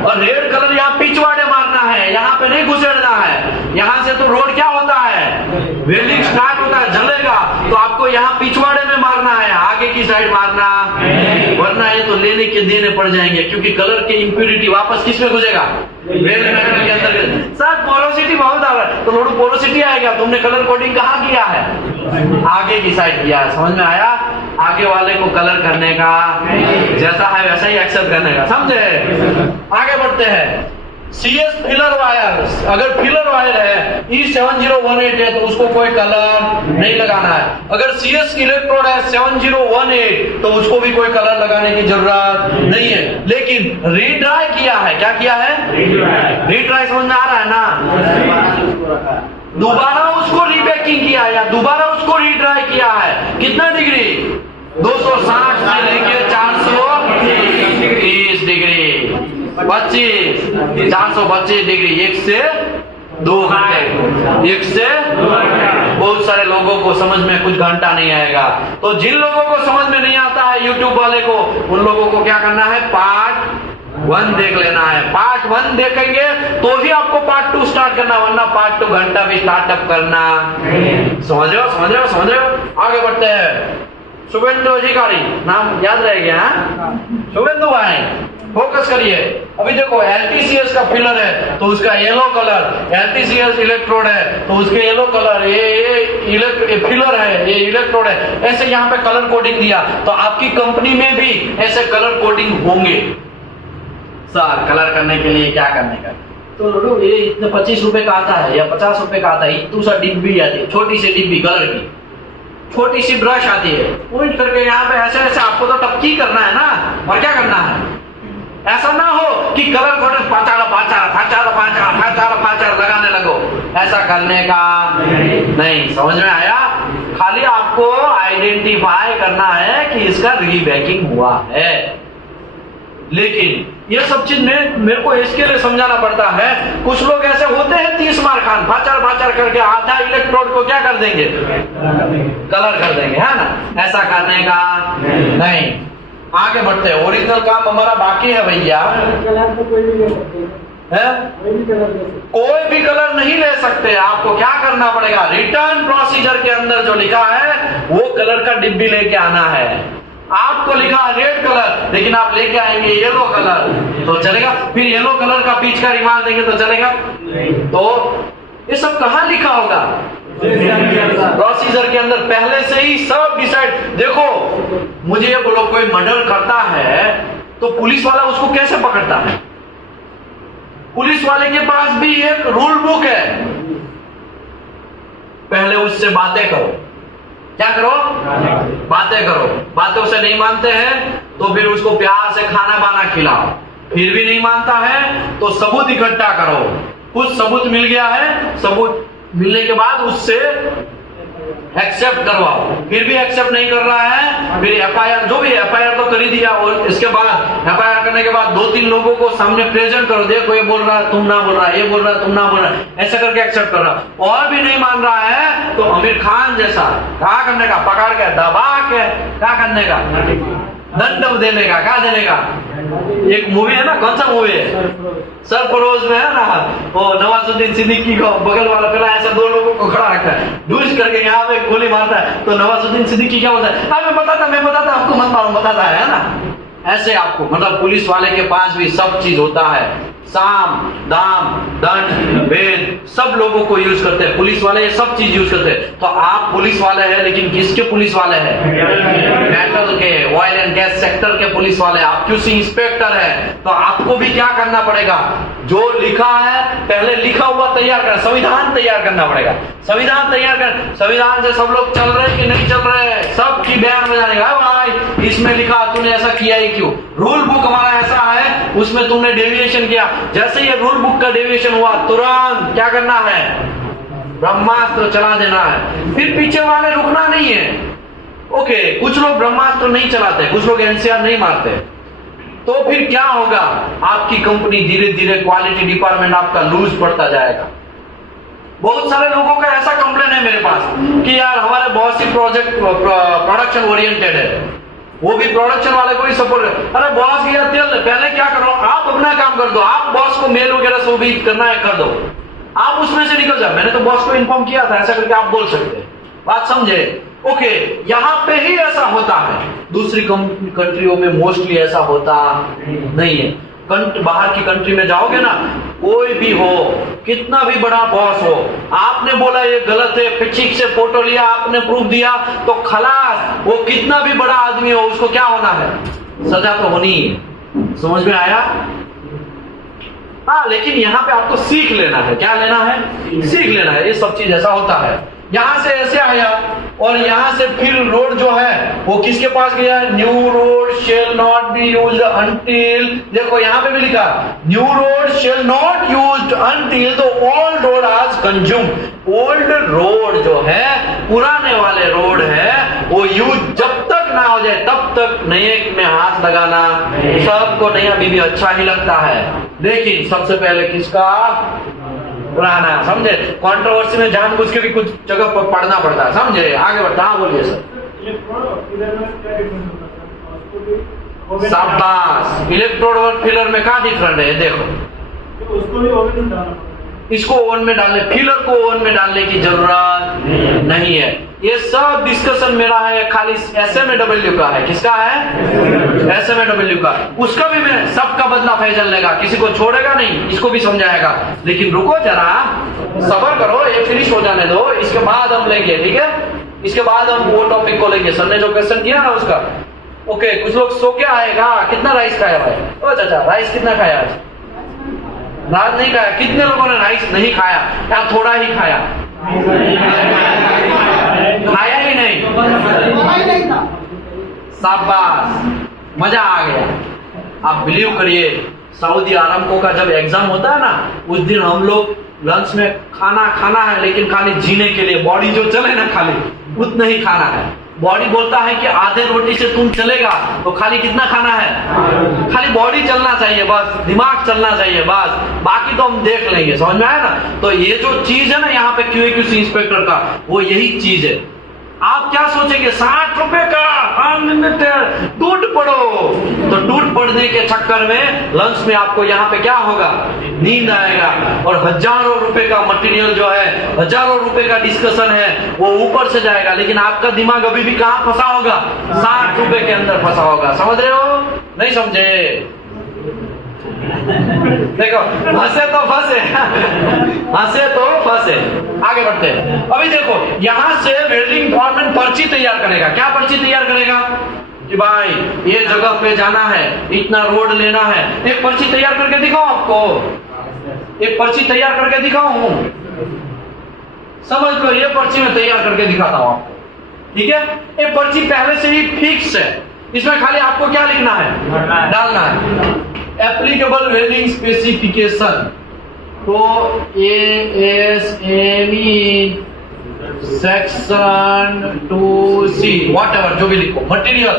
और रेड कलर यहाँ पिछवाड़े मारना है, यहाँ पे नहीं घुसेड़ना है। यहाँ से तो रोड क्या होता है? वेल्डिंग स्टार्ट होता है, जलेगा, तो आपको यहाँ पिछवाड़े में मारना है, आगे की साइड मारना, वरना ये तो लेने के देने पड़ जाएंगे, क्योंकि कलर की इंप्योरिटी वापस किस में घुसेगा? वेल्ड मेटल के अंदर। सर पोरोसिटी बहुत आ रहा है, तो थोड़ा पोरोसिटी आएगा। तुमने कलर कोडिंग कहाँ किया है? आगे की साइड किया है। समझ में आया? आगे वाले को कलर करने का, जैसा है वैसा ही एक्सेप्ट करने का। समझे? आगे बढ़ते हैं। CS फिलर वायर, अगर फिलर वायर है, E7018 है, तो उसको कोई कलर नहीं लगाना है। अगर CS इलेक्ट्रोड है 7018, तो उसको भी कोई कलर लगाने की जरूरत नहीं है। लेकिन रीड्राई किया है, क्या किया है? रीड्राई। समझ में आ रहा है ना? दोबारा उसको रीबेकिंग किया या दोबारा उसको रीड्राई किया है। कितना डिग्री? 260 से लेके 430 डिग्री, 425 डिग्री, 1 से 2 घंटे। 1 से बहुत सारे लोगों को समझ में कुछ घंटा नहीं आएगा। तो जिन लोगों को समझ में नहीं आता है यूट्यूब वाले को, उन लोगों को क्या करना है? पार्ट 1 देख लेना है। पार्ट 1 देखेंगे तो ही आपको पार्ट 2 स्टार्ट करना, वरना पार्ट 2 घंटा भी स्टार्टअप करना। समझ रहे हो? समझ रहे हो? समझ रहे हो? आगे बढ़ते हैं। शुभेंदु अधिकारी, नाम याद रह गया? शुभेंदु भाई, फोकस करिए। अभी देखो, LTCS का फिलर है तो उसका येलो कलर, LTCS इलेक्ट्रोड है तो उसके येलो कलर, ये फिलर है, ये इलेक्ट्रोड है। ऐसे यहाँ पे कलर कोडिंग दिया, तो आपकी कंपनी में भी ऐसे कलर कोडिंग होंगे। सर कलर करने के लिए क्या करने का? तो लोग ये इतने 25 रुपए का आता है या 50 रुपए का आता है, इतनी सा डिब्बी आती है, छोटी सी डिब्बी कलर की, छोटी सी ब्रश आती है, पॉइंट करके यहाँ पे ऐसे ऐसे आपको तो टपकी करना है ना, और क्या करना है? ऐसा ना हो कि कलर कोडिंग पाचार लगाने लगो, ऐसा करने का नहीं। समझ में आया? खाली आपको आइडेंटिफाई करना है कि इसका रीबैकिंग हुआ है। लेकिन ये सब चीज मेरे को इसके लिए समझाना पड़ता है। कुछ लोग ऐसे होते हैं 30 मार खान, भाचार करके आधा इलेक्ट्रोड को क्या कर देंगे? कलर कर देंगे, है ना? ऐसा करने का नहीं। आगे बढ़ते हैं। ओरिजिनल काम हमारा बाकी है भैया। कलर तो कोई भी ले सकते हैं, कोई भी कलर नहीं ले सकते। आपको क्या करना पड़ेगा? रिटर्न प्रोसीजर के अंदर जो लिखा है वो कलर का डिब्बी लेके आना है। आपको लिखा है रेड कलर, लेकिन आप लेके आएंगे येलो कलर, तो चलेगा? फिर येलो कलर का पिचकारी मार देंगे तो चलेगा? तो ये सब कहाँ लिखा होगा? प्रोसीजर के अंदर पहले से ही सब डिसाइड। देखो, मुझे ये बोलो, कोई मर्डर करता है तो पुलिस वाला उसको कैसे पकड़ता है? पुलिस वाले के पास भी एक रूल बुक है। पहले उससे बातें करो। क्या करो? बातें करो। बातों से नहीं मानते हैं तो फिर उसको प्यार से खाना बाना खिलाओ। फिर भी नहीं मानता है तो सबूत इकट्ठा करो। कुछ सबूत मिल गया है, सबूत मिलने के बाद उससे एक्सेप्ट करवाओ, फिर भी एक्सेप्ट नहीं कर रहा है, फिर एफआईआर, जो भी एफआईआर तो कर ही दिया, और इसके बाद एफआईआर करने के बाद 2-3 लोगों को सामने प्रेजेंट करो, देखो ये बोल रहा है तुम ना बोल रहा है, ये बोल रहा है तुम ना बोल रहा है, ऐसा करके एक्सेप्ट कर रहा, और भी नहीं मान रहा है तो आमिर खान जैसा क्या करने का, पकड़ के दबा के क्या करने का, दंड देने का, क्या देने का। एक मूवी है ना, कौन सा मूवी है, सरफरोश में है ना, वो नवाजुद्दीन सिद्दीकी को बगल वाला पहला ऐसा 2 लोगों को खड़ा रखता है, ढूंढ करके यहाँ पे गोली मारता है, तो नवाजुद्दीन सिद्दीकी क्या बोलता है, मैं बताता आपको मत मालूम, बताता है ना। ऐसे आपको मतलब पुलिस वाले के पास भी सब चीज होता है, साम दाम दंड भेद सब लोगों को यूज करते हैं पुलिस वाले, ये सब चीज यूज करते हैं। तो आप पुलिस वाले हैं, लेकिन किसके पुलिस वाले हैं, मेटल के, ऑयल एंड गैस सेक्टर के पुलिस वाले, आप क्यूसी इंस्पेक्टर है, तो आपको भी क्या करना पड़ेगा, जो लिखा है पहले लिखा हुआ तैयार करना, संविधान तैयार करना पड़ेगा, संविधान तैयार कर, संविधान से सब लोग चल रहे कि नहीं चल रहे, सबकी बयान में जाने का, भाई इसमें लिखा तूने ऐसा किया ही क्यों, रूल बुक हमारा ऐसा है उसमें तुमने डेविएशन किया, जैसे ये रूल बुक का डेविएशन हुआ तुरंत क्या करना है, ब्रह्मास्त्र चला देना है, फिर पीछे वाले रुकना नहीं है। ओके, कुछ लोग ब्रह्मास्त्र नहीं चलाते, कुछ लोग एनसीआर नहीं मारते, तो फिर क्या होगा, आपकी कंपनी धीरे धीरे क्वालिटी डिपार्टमेंट आपका लूज पड़ता जाएगा। बहुत सारे लोगों का ऐसा कंप्लेन है मेरे पास कि यार हमारे बॉस ही प्रोजेक्ट प्रोडक्शन ओरिएंटेड है, वो भी प्रोडक्शन वाले को ही सपोर्ट, अरे बॉस यार पहले क्या करो, आप अपना काम कर दो, आप बॉस को मेल वगैरह सब भी करना है कर दो, आप उसमें से निकल जाओ, मैंने तो बॉस को इन्फॉर्म किया था, ऐसा करके आप बोल सकते हैं, बात समझे। ओके, यहां पे ही ऐसा होता है, दूसरी कंट्रियों में मोस्टली ऐसा होता नहीं है। बाहर की कंट्री में जाओगे ना, कोई भी हो, कितना भी बड़ा बॉस हो, आपने बोला ये गलत है, पिछीक से फोटो लिया, आपने प्रूफ दिया, तो खलास, वो कितना भी बड़ा आदमी हो उसको क्या होना है, सजा तो होनी है। समझ में आया? हाँ, लेकिन यहाँ पे आपको सीख लेना है, क्या लेना है, सीख लेना है, ये सब चीज ऐसा होता है। यहां से ऐसे आया और यहां से फिर रोड जो है वो किसके पास गया, new road shall not be used until, देखो यहां पे भी लिखा new road shall not used until the old road आज कंज्यूम्ड। ओल्ड रोड जो है, पुराने वाले रोड है, वो यूज जब तक ना हो जाए तब तक नए में हाथ लगाना, सबको नया बीबी अच्छा ही लगता है, लेकिन सबसे पहले किसका, पुराना। समझे? कंट्रोवर्सी में जानबूझ के भी कुछ जगह पर पढ़ना पड़ता है, समझे? आगे बढ़ता। हाँ बोलिए सर। शाबाश, इलेक्ट्रोड और फिलर में क्या डिफरेंट है, देखो उसको भी ओवन में डालना, इसको ओवन में डालने, फिलर को ओवन में डालने की जरूरत नहीं है। ये सब डिस्कशन मेरा है खाली SMAW का है, किसका है, SMAW का। उसका भी मैं सबका बदला फैजल लेगा, किसी को छोड़ेगा नहीं, इसको भी समझाएगा। लेकिन रुको जरा, सब्र करो, ये फिनिश हो जाने दो, इसके बाद हम लेंगे, ठीक है? इसके बाद हम वो टॉपिक को लेंगे। सर ने जो क्वेश्चन किया ना उसका। ओके, कुछ लोग सो के आएगा, कितना राइस खाया भाई? ओ चाचा, राइस कितना खाया आज? रात नहीं खाया। कितने लोगों ने राइस नहीं खाया या थोड़ा ही खाया? खाया ही नहीं। शाबाश, मजा आ गया। आप बिलीव करिए, सऊदी अरब का जब एग्जाम होता है ना, उस दिन हम लोग लंच में खाना है, लेकिन खाली जीने के लिए, बॉडी जो चले ना खाली उतना ही खाना है। बॉडी बोलता है कि आधे रोटी से तुम चलेगा, तो खाली कितना खाना है, खाली बॉडी चलना चाहिए बस, दिमाग चलना चाहिए बस, बाकी तो हम देख लेंगे। समझ में आया ना? तो ये जो चीज है ना यहाँ पे QAQC इंस्पेक्टर का, वो यही चीज है। आप क्या सोचेंगे, 60 रुपए का अनलिमिटेड, टूट पड़ो, तो टूट पड़ने के चक्कर में लंच में आपको यहाँ पे क्या होगा, नींद आएगा, और हजारों रुपए का मटेरियल जो है, हजारों रुपए का डिस्कशन है, वो ऊपर से जाएगा, लेकिन आपका दिमाग अभी भी कहाँ फंसा होगा, 60 रुपए के अंदर फंसा होगा। समझ रहे हो? नहीं समझे? देखो, हंसे तो फंसे, हंसे तो फंसे। आगे बढ़ते हैं। अभी देखो, यहां से वेल्डिंग डिपार्टमेंट पर्ची तैयार करेगा। क्या पर्ची तैयार करेगा कि भाई ये जगह पे जाना है, इतना रोड लेना है। एक पर्ची तैयार करके दिखाओ आपको, एक पर्ची तैयार करके दिखाऊं, समझ लो, ये पर्ची में तैयार करके दिखाता हूं आपको, ठीक है? ये पर्ची पहले से ही फिक्स है, इसमें खाली आपको क्या लिखना है, डालना है एप्लीकेबल वेल्डिंग स्पेसिफिकेशन। तो ASME सेक्शन 2C व्हाटएवर जो भी लिखो, material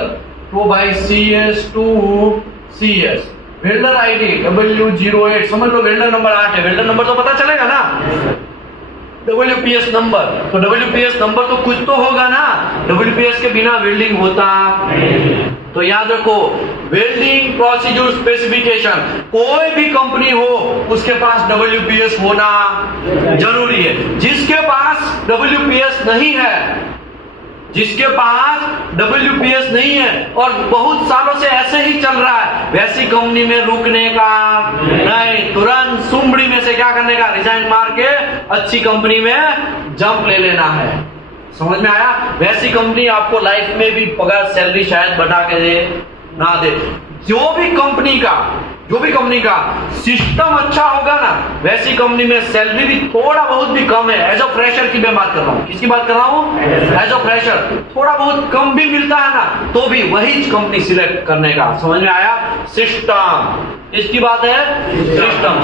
2/CS2CS, welder ID W08, समझ लो वेल्डर नंबर 8 है, वेल्डर नंबर तो पता चलेगा ना, WPS नंबर, तो WPS नंबर तो कुछ तो होगा ना, WPS के बिना वेल्डिंग होता। तो याद रखो वेल्डिंग प्रोसीड्यूर स्पेसिफिकेशन, कोई भी कंपनी हो उसके पास WPS होना जरूरी है। जिसके पास WPS नहीं है, जिसके पास WPS नहीं है और बहुत सालों से ऐसे ही चल रहा है, वैसी कंपनी में रुकने का नहीं, तुरंत सुमड़ी में से क्या करने का, रिजाइन मार के अच्छी कंपनी में जंप ले लेना है। समझ में आया? वैसी कंपनी आपको लाइफ में भी पगार सैलरी शायद बढ़ा के दे ना दे। जो भी कंपनी का सिस्टम अच्छा होगा ना, वैसी कंपनी में सैलरी भी थोड़ा बहुत भी कम है। एज अ फ्रेशर की मैं बात कर रहा हूँ, किसकी बात कर रहा हूँ? एज अ फ्रेशर थोड़ा बहुत कम भी मिलता है ना, तो भी वही कंपनी सिलेक्ट करने का। समझ में आया? सिस्टम, इसकी बात है,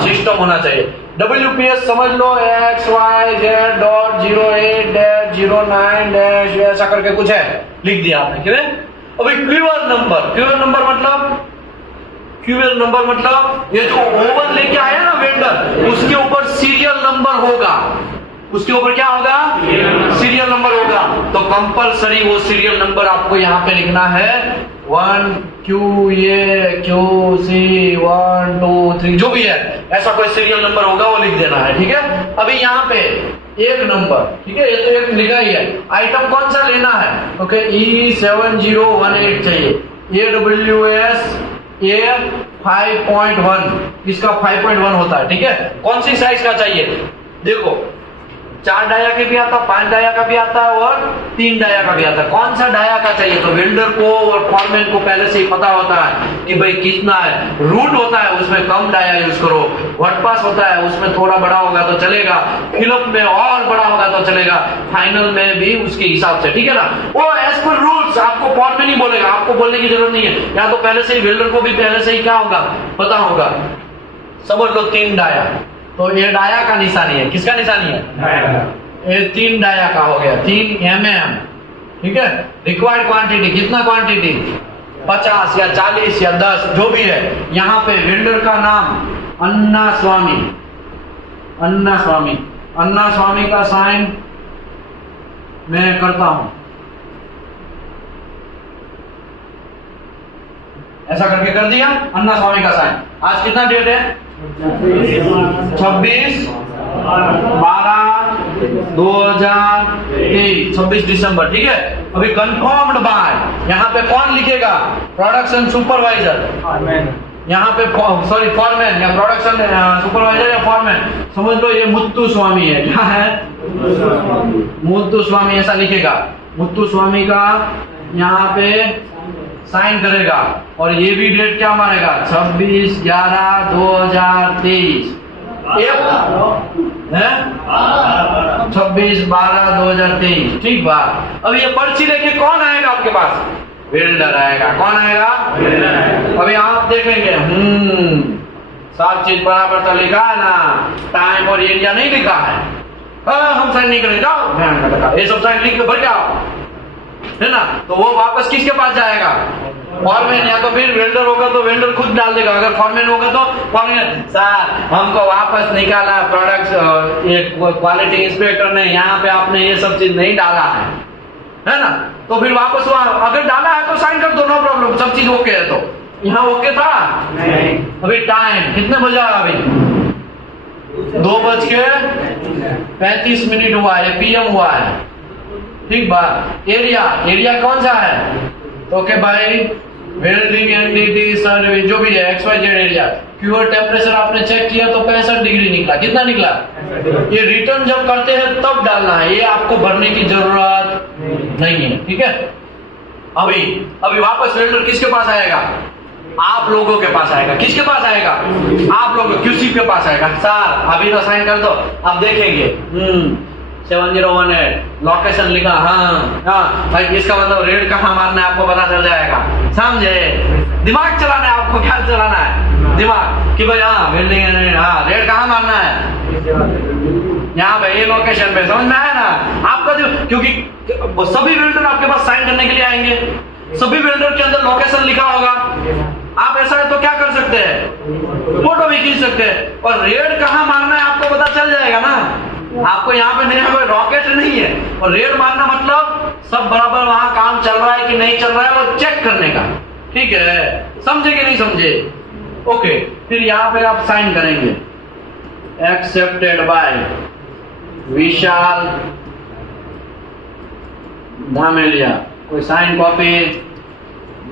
सिस्टम होना चाहिए। WPS समझ लो XYZ.08-09- ऐसा करके कुछ है, लिख दिया आपने, क्यों? अभी क्यूआर नंबर मतलब ये जो ओवन लेके आया ना वेंडर, उसके ऊपर सीरियल नंबर होगा, उसके ऊपर क्या होगा? सीरियल नंबर होगा। तो कंपलसरी वो सीरियल नंबर आपको यहाँ पे लिखना है, 1QA1 2 3 जो भी है, ऐसा कोई सीरियल नंबर होगा वो लिख देना है, ठीक है? अभी यहाँ पे एक नंबर, ठीक है, ये तो एक लिखा ही है। आइटम कौन सा लेना है? ओके, E7018 चाहिए, AWS A5.1, इसका 5.1 होता है, ठीक है? कौन सी साइज का चाहिए? देखो 4 डाया के भी आता, 5 डाया का भी आता है और 3 डाया का भी आता है। कौन सा डाया का चाहिए? तो वेल्डर को और फॉरमैन को पहले से ही पता होता है कि भाई कितना है। रूट होता है उसमें कम डाया यूज करो, वर्कपास होता है उसमें थोड़ा बड़ा होगा तो चलेगा, फिलअप में और बड़ा होगा तो चलेगा, फाइनल में भी उसके हिसाब से, ठीक है ना? वो एज पर रूल्स आपको फॉरमैन ही बोलेगा, आपको बोलने की जरूरत नहीं है। या तो पहले से ही वेल्डर को भी पहले से ही क्या होगा, पता होगा। समझ लो 3 डाया, तो ये डाया का निशानी है, किसका निशानी है? ये 3 डाया का हो गया, 3 mm, ठीक है? रिक्वायर्ड क्वांटिटी कितना? क्वांटिटी 50 या 40 या 10 जो भी है। यहाँ पे वेंडर का नाम अन्ना स्वामी का साइन मैं करता हूं, ऐसा करके कर दिया, अन्ना स्वामी का साइन। आज कितना डेट है? 26/12/2023, 26 दिसंबर, ठीक है? अभी कंफर्म्ड बाय, यहाँ पे कौन लिखेगा? प्रोडक्शन सुपरवाइजर, यहाँ पे सॉरी फॉरमैन, या प्रोडक्शन सुपरवाइजर या फॉरमैन। समझ लो ये मुत्तु स्वामी है, क्या है? मुत्तु स्वामी, ऐसा लिखेगा। मुत्तु स्वामी का यहाँ पे साइन करेगा और ये भी डेट क्या मारेगा? 26/11/2023, 26/12/2023, ठीक बात। अब ये पर्ची लेके कौन आएगा आपके पास? वेल्डर आएगा। कौन आएगा? अभी आप देखेंगे, सब चीज बराबर तो लिखा है ना, टाइम और एरिया नहीं लिखा है, हम साइन नहीं करेंगे, जाओ ध्यान रखा, ये सब साइन लिख के भर जाओ, है ना? तो वो वापस किसके पास जाएगा? फॉरमैन, या तो फिर वेल्डर होगा तो वेल्डर खुद डाल देगा, अगर फॉरमैन होगा तो फॉरमैन, सर हमको वापस निकाला प्रोडक्ट, ये क्वालिटी इंस्पेक्टर ने, यहाँ पे आपने ये सब चीज नहीं डाला है ना? तो फिर वापस वहां अगर डाला है तो साइन कर दो, नो प्रॉब्लम, सब चीज ओके है। तो यहाँ ओके था नहीं। अभी टाइम कितने बजा? अभी 2:35 हुआ है, PM हुआ है, ठीक बात। एरिया कौन सा है? ओके भाई, वेल्डिंग एंटिटी सर्विस जो भी है, XYZ एरिया। क्यूअर टेम्परेचर आपने चेक किया तो 65 डिग्री निकला, कितना निकला? ये रिटर्न जब करते हैं तब डालना है, ये आपको भरने की जरूरत नहीं है, ठीक है? अभी वापस वेल्डर किसके पास आएगा? आप लोगों के पास आएगा। किसके पास आएगा? आप लोगों, QC के पास आएगा। सर अभी तो साइन कर दो, अब देखेंगे 7018 लोकेशन लिखा, हाँ भाई, इसका मतलब रेड कहाँ मारना है आपको पता चल जाएगा, समझे? दिमाग चलाना है आपको, क्या चलाना है? दिमाग, कि भाई हाँ बिल्डिंग, हाँ रेड कहाँ मारना है? यहाँ पे ये लोकेशन लोकेशन पे, समझ में आया ना आपका जो, क्योंकि सभी वेल्डर आपके पास साइन करने के लिए आएंगे, सभी वेल्डर के अंदर लोकेशन लिखा होगा। आप ऐसा है तो क्या कर सकते हैं, फोटो भी खींच सकते हैं, और रेड कहाँ मारना है आपको पता चल जाएगा ना। आपको यहाँ पे नहीं, कोई रॉकेट नहीं है, और रेड मारना मतलब सब बराबर वहां काम चल रहा है कि नहीं चल रहा है वो चेक करने का, ठीक है, समझे कि नहीं समझे? ओके, फिर यहाँ पे आप साइन करेंगे, एक्सेप्टेड बाय विशाल धामेलिया। कोई साइन कॉपी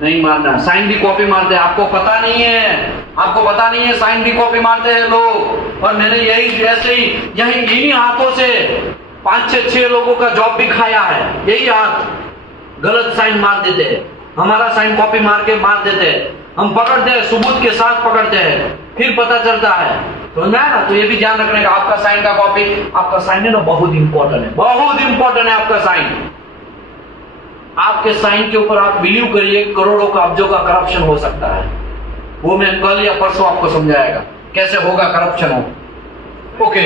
नहीं मारना, साइन भी कॉपी मारते हैं, आपको पता नहीं है, आपको पता नहीं है साइन भी कॉपी मारते हैं लोग। और मैंने यही ऐसे ही यही इन्हीं हाथों से 5-6 लोगों का जॉब भी खाया है, यही हाथ गलत साइन मार देते हैं, हमारा साइन कॉपी मार देते हैं, हम पकड़ते हैं, सबूत के साथ पकड़ते हैं, फिर पता चलता है, समझ में आया ना। तो ये भी ध्यान रखने का, आपका साइन का कॉपी, आपका साइन है ना बहुत इंपॉर्टेंट है, बहुत इंपॉर्टेंट है आपका साइन। आपके साइन के ऊपर आप बिलीव करिए करोड़ों का अब्जों का करप्शन हो सकता है, वो मैं कल या परसों आपको समझाएगा कैसे होगा करप्शन हो। ओके,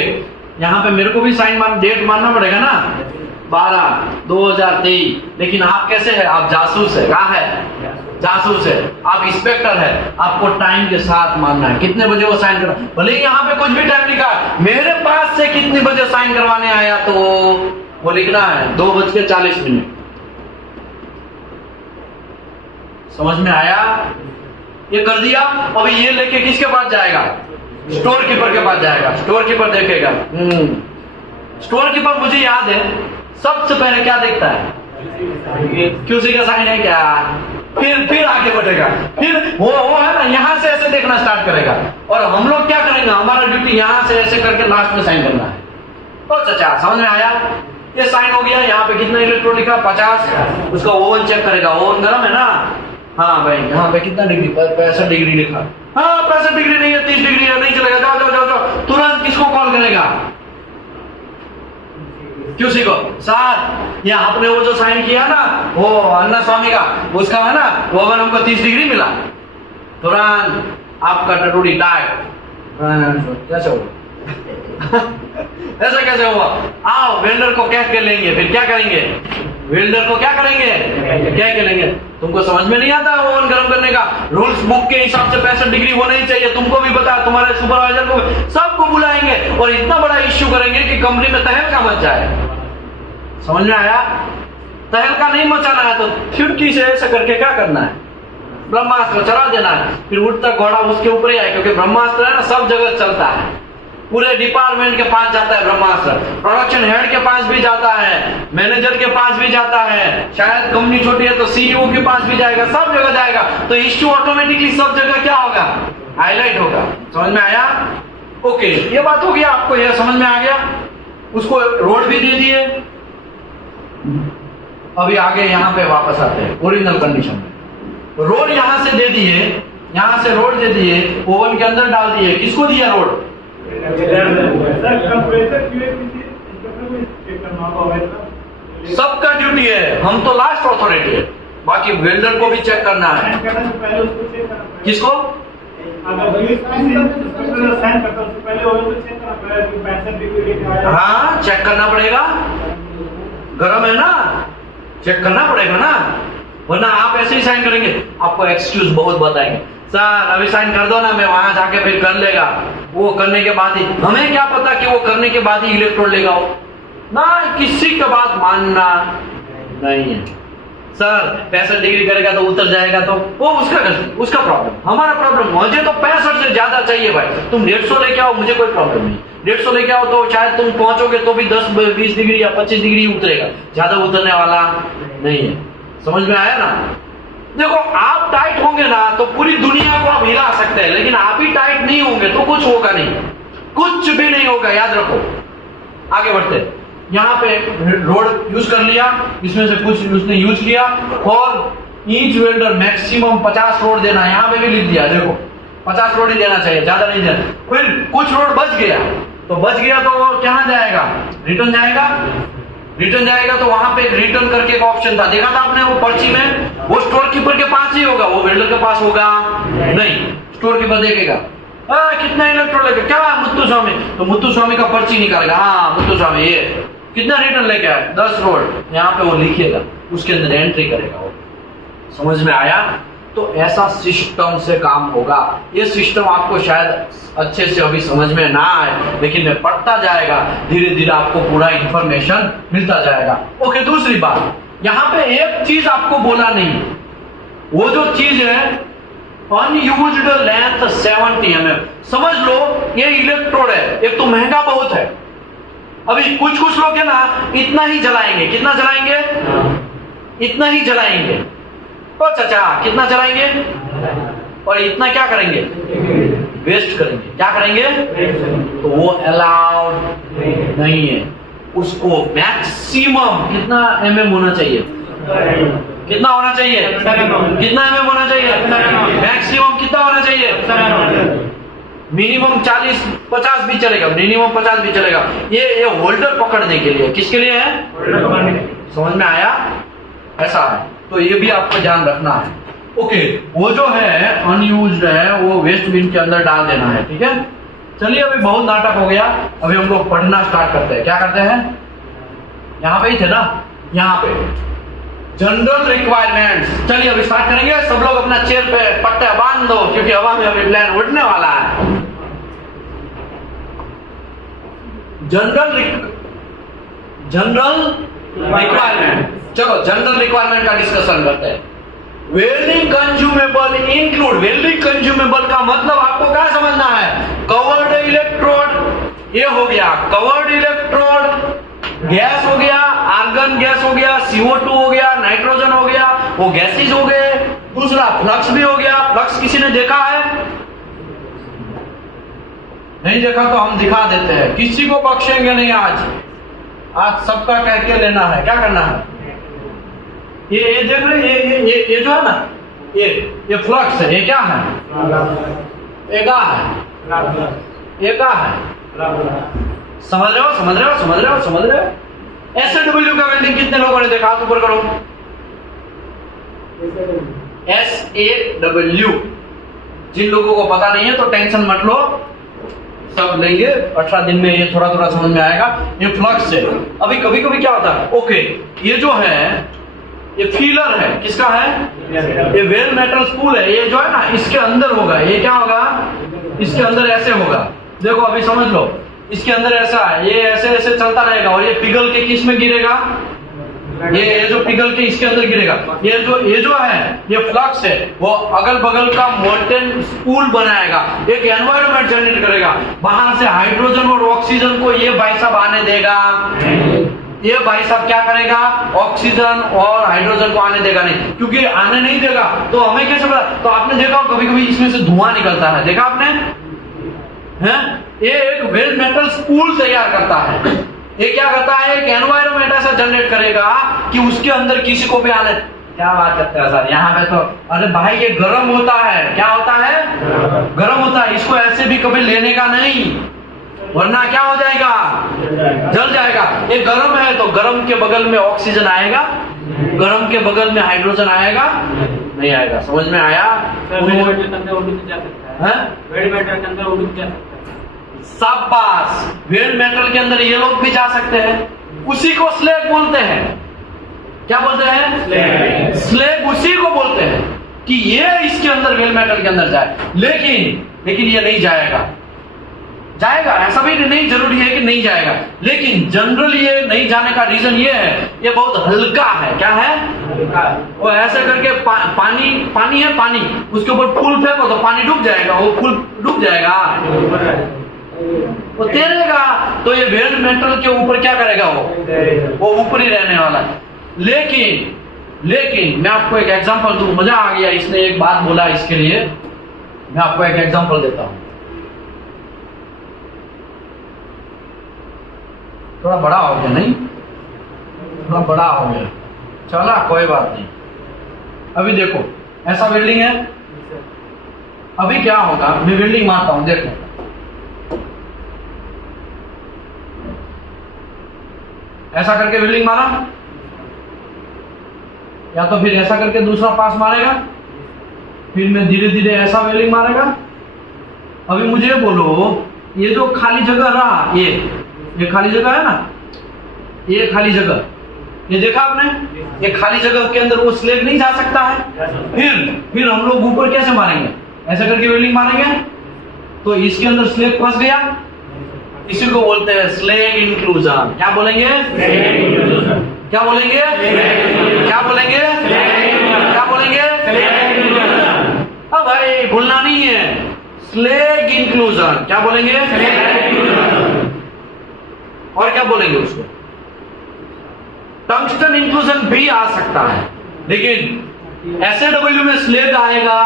यहाँ पे मेरे को भी साइन डेट मानना पड़ेगा ना, 12/2023, लेकिन आप कैसे है, आप जासूस है, कहाँ है, जासूस है, आप इंस्पेक्टर है, आपको टाइम के साथ मानना है, कितने बजे वो साइन करना, भले यहाँ पे कुछ भी टाइम लिखा है, मेरे पास से कितने बजे साइन करवाने आया तो वो लिखना है 2:40। समझ में आया? ये कर दिया, अभी ये लेके किसके पास जाएगा, स्टोर कीपर के पास जाएगा, स्टोर कीपर देखेगा। स्टोर कीपर मुझे याद है सबसे पहले क्या देखता है, क्यूसी का साइन है क्या, फिर आगे बढ़ेगा, फिर वो है ना यहाँ से ऐसे देखना स्टार्ट करेगा, और हम लोग क्या करेंगे, हमारा ड्यूटी यहाँ से ऐसे करके लास्ट में साइन करना है। तो चाचा समझ में आया, ये साइन हो गया, यहाँ पे कितना इलेक्ट्रॉन लिखा 50, उसका ओवन चेक करेगा, ओवन गर्म है ना, हाँ भाई यहाँ पे कितना डिग्री, 65 डिग्री लिखा, हाँ 65 डिग्री नहीं है, 30 डिग्री है, नहीं चलेगा, जाओ जाओ जाओ जाओ, तुरंत किसको कॉल करेगा, क्यूसी को। सर ये आपने वो जो साइन किया ना वो अन्ना स्वामी का, उसका है ना ओवन हमको 30 डिग्री मिला, तुरंत आपका टटूडी टाइट, कैसे हुआ ऐसा कैसे हुआ, आओ वेल्डर को कह के लेंगे, फिर क्या करेंगे, वेल्डर को क्या करेंगे, क्या करेंगे, तुमको समझ में नहीं आता ओवन गर्म करने का, रूल्स बुक के हिसाब से 65 डिग्री होना ही चाहिए, तुमको भी पता, तुम्हारे सुपरवाइजर को, सबको बुलाएंगे और इतना बड़ा इश्यू करेंगे कि कंपनी में तहलका मच जाए। समझ में आया? तहलका नहीं मचाना है तो खिड़की से ऐसा करके क्या करना है, ब्रह्मास्त्र चला देना है, फिर उठता घोड़ा उसके ऊपर ही आए, क्योंकि ब्रह्मास्त्र है ना सब जगह चलता है, पूरे डिपार्टमेंट के पास जाता है ब्रह्मास्त्र, प्रोडक्शन हेड के पास भी जाता है, मैनेजर के पास भी जाता है, शायद कंपनी छोटी है तो सीईओ के पास भी जाएगा, सब जगह जाएगा, तो इश्यू ऑटोमेटिकली सब जगह क्या होगा, हाईलाइट होगा। समझ में आया? ओके, ये बात हो गया, आपको ये समझ में आ गया, उसको रोड भी दे दिए। अभी आगे यहाँ पे वापस आते हैं ओरिजिनल कंडीशन में, रोड यहाँ से दे दिए, यहाँ से रोड दे दिए, ओवन के अंदर डाल दिए, किसको दिया रोड, सबका ड्यूटी है, हम तो लास्ट अथॉरिटी है, बाकी वेल्डर को भी चेक करना है, किसको, हाँ चेक करना पड़ेगा, गरम है ना, चेक करना पड़ेगा ना, वरना आप ऐसे ही साइन करेंगे, आपको एक्सक्यूज बहुत बताएंगे, सर अभी साइन कर दो ना, मैं वहां जाके फिर कर लेगा, वो करने के बाद ही, हमें क्या पता कि वो करने के बाद ही इलेक्ट्रोड लेगा वो ना, किसी का बात मानना नहीं है। सर 65 डिग्री करेगा तो उतर जाएगा तो वो उसका प्रॉब्लम, हमारा प्रॉब्लम, मुझे तो 65 से ज्यादा चाहिए भाई, तुम 150 लेके आओ, मुझे कोई प्रॉब्लम नहीं, 150 लेके आओ तो शायद तुम पहुंचोगे तो भी 10-20 डिग्री या 25 डिग्री उतरेगा, ज्यादा उतरने वाला नहीं है। समझ में आया ना? देखो आप टाइट होंगे ना तो पूरी दुनिया को आप हिला सकते हैं, लेकिन आप ही टाइट नहीं होंगे तो कुछ होगा नहीं, कुछ भी नहीं होगा, याद रखो। आगे बढ़ते, यहाँ पे रोड यूज कर लिया, इसमें से कुछ उसने यूज किया, और ईच वेल्डर मैक्सिमम 50 रोड देना, यहाँ पे भी लिख दिया, देखो 50 रोड ही देना चाहिए, ज्यादा नहीं देना। फिर कुछ रोड बच गया तो कहाँ जाएगा, रिटर्न जाएगा, रिटर्न जाएगा तो वहां पे रिटर्न करके एक ऑप्शन था, देखा था आपने वो पर्ची में, वो स्टोर कीपर के पास ही होगा, वो वेल्डर के पास होगा नहीं, स्टोर कीपर देखेगा कितना इलेक्ट्रोड लेके क्या मुत्तु स्वामी, तो मुत्तु स्वामी का पर्ची निकालेगा, हाँ मुत्तु स्वामी ये कितना रिटर्न लेके आए 10 रोड, यहाँ पे वो लिखेगा, उसके अंदर एंट्री करेगा वो। समझ में आया? तो ऐसा सिस्टम से काम होगा। ये सिस्टम आपको शायद अच्छे से अभी समझ में ना आए, लेकिन मैं पढ़ता जाएगा, धीरे धीरे आपको पूरा इंफॉर्मेशन मिलता जाएगा। ओके, दूसरी बात, यहाँ पे एक चीज आपको बोला नहीं, वो जो चीज है अनयूज्ड लेंथ 70 mm। समझ लो ये इलेक्ट्रोड है, एक तो महंगा बहुत है। अभी कुछ लोग है ना इतना ही जलाएंगे, कितना जलाएंगे? इतना ही जलाएंगे। और चाचा कितना जलाएंगे? और इतना क्या करेंगे? वेस्ट करेंगे। क्या करेंगे? तो वो अलाउड नहीं है। उसको मैक्सिमम कितना mm होना चाहिए? कितना होना चाहिए? कितना mm होना चाहिए? मैक्सिमम कितना होना चाहिए? मिनिमम 40-50 भी चलेगा, मिनिमम 50 भी चलेगा। ये होल्डर पकड़ने के लिए, किसके लिए है? समझ में आया? ऐसा है, तो ये भी आपको ध्यान रखना है। ओके, वो जो है अनयूज्ड है वो वेस्ट बिन के अंदर डाल देना है। ठीक है, चलिए अभी बहुत नाटक हो गया, अभी हम लोग पढ़ना स्टार्ट करते हैं। क्या करते हैं? यहाँ पे ही थे ना, यहाँ पे जनरल रिक्वायरमेंट्स। चलिए अभी स्टार्ट करेंगे। सब लोग अपना चेयर पे पट्टा बांध दो, क्योंकि हवा में अभी प्लेन उड़ने वाला है। जनरल रिक्वायरमेंट, चलो जनरल रिक्वायरमेंट का डिस्कशन करते हैं। Welding consumable include, welding consumable का मतलब आपको क्या समझना है? कवर्ड इलेक्ट्रोड, ये हो गया कवर्ड इलेक्ट्रोड, गैस हो गया, आर्गन गैस हो गया, CO2 हो गया, नाइट्रोजन हो गया, वो गैसेज हो गए। दूसरा फ्लक्स भी हो गया। फ्लक्स किसी ने देखा है? नहीं देखा तो हम दिखा देते हैं, किसी को बख्शेंगे नहीं आज सबका कह के लेना है। क्या करना है? ये देख रहे, ये जो है ना, ये फ्लक्स है। ये क्या है? एगा है, एगा है। समझ रहे हो? SAW का वेल्डिंग कितने लोगों ने देखा? हाथ ऊपर करो। SAW, जिन लोगों को पता नहीं है तो टेंशन मत लो, सब लेंगे 18 दिन में, ये थोड़ा थोड़ा समझ में आएगा। ये फ्लक्स है। अभी कभी कभी क्या होता है, ओके ये जो है ये फीलर है, किसका है? ये वेल मेटल स्पूल है। ये जो है ना इसके अंदर होगा, ये क्या होगा? इसके अंदर ऐसे होगा। देखो अभी समझ लो, इसके अंदर ऐसा है, ये ऐसे ऐसे चलता रहेगा और ये पिघल के किस में गिरेगा? ये जो पिघल के इसके अंदर गिरेगा। ये जो है ये फ्लक्स है, वो अगल बगल का मोल्टेन स्पूल बनाएगा, एक एनवायरनमेंट जनरेट करेगा। बाहर से हाइड्रोजन और ऑक्सीजन को ये भाई साहब आने देगा। ये भाई साहब क्या करेगा? ऑक्सीजन और हाइड्रोजन को आने देगा नहीं, क्योंकि आने नहीं देगा तो हमें कैसे पता? तो आपने देखा कभी कभी इसमें से धुआं निकलता है, देखा आपने? हैं? ये एक वेल मेटल स्पूल तैयार करता है। ये क्या करता है? एक एनवायरनमेंट ऐसा जनरेट करेगा कि उसके अंदर किसी को भी आने। क्या बात करते हैं सर, यहाँ पे तो अरे भाई ये गर्म होता है। क्या होता है? गर्म होता है। इसको ऐसे भी कभी लेने का नहीं, वरना क्या हो जाएगा? जल जाएगा। ये गर्म है तो गर्म के बगल में ऑक्सीजन आएगा, गर्म के बगल में हाइड्रोजन आएगा, नहीं आएगा। समझ में आया? शाबाश, वेल मेटल के अंदर ये लोग भी जा सकते हैं। उसी को स्लैग बोलते हैं। क्या बोलते हैं? स्लैग उसी को बोलते हैं कि ये इसके अंदर वेल मेटल के अंदर जाए। लेकिन ये नहीं जाएगा। ऐसा भी नहीं जरूरी है कि नहीं जाएगा, लेकिन जनरल ये नहीं जाने का रीजन ये है, ये बहुत हल्का है। क्या है? वो ऐसे करके पानी है, पानी उसके ऊपर फूल फेंको तो पानी डूब जाएगा, वो फूल डूब जाएगा, वो तैरेगा। तो ये वेल मेटल के ऊपर क्या करेगा? वो ऊपर ही रहने वाला है। लेकिन मैं आपको एक एग्जांपल दूं, मजा आ गया, इसने एक बात बोला, इसके लिए मैं आपको एक एग्जांपल देता हूं। थोड़ा बड़ा हो गया, नहीं थोड़ा बड़ा हो गया, चला कोई बात नहीं। अभी देखो ऐसा वेल्डिंग है। अभी क्या होगा, मैं वेल्डिंग मारता हूं, देखो ऐसा करके वेल्डिंग मारा, या तो फिर ऐसा करके दूसरा पास मारेगा, फिर मैं धीरे धीरे ऐसा वेल्डिंग मारेगा, अभी मुझे ये बोलो, ये जो खाली जगह रहा, ये खाली जगह है ना, ये खाली जगह, ये देखा आपने, ये खाली जगह के अंदर वो स्लेग नहीं जा सकता है। फिर हम लोग ऊपर कैसे मारेंगे, ऐसा करके वेल्डिंग मारेंगे, तो इसके अंदर स्लेग फंस गया, इसी को बोलते हैं स्लेग इंक्लूजन। क्या बोलेंगे, क्या बोलेंगे, क्या बोलेंगे, क्या बोलेंगे? अब भाई भूलना नहीं है, स्लेग इंक्लूजन। क्या बोलेंगे? और क्या बोलेंगे उसको? टंगस्टन इंक्लूजन भी आ सकता है, लेकिन SAW में स्लेग आएगा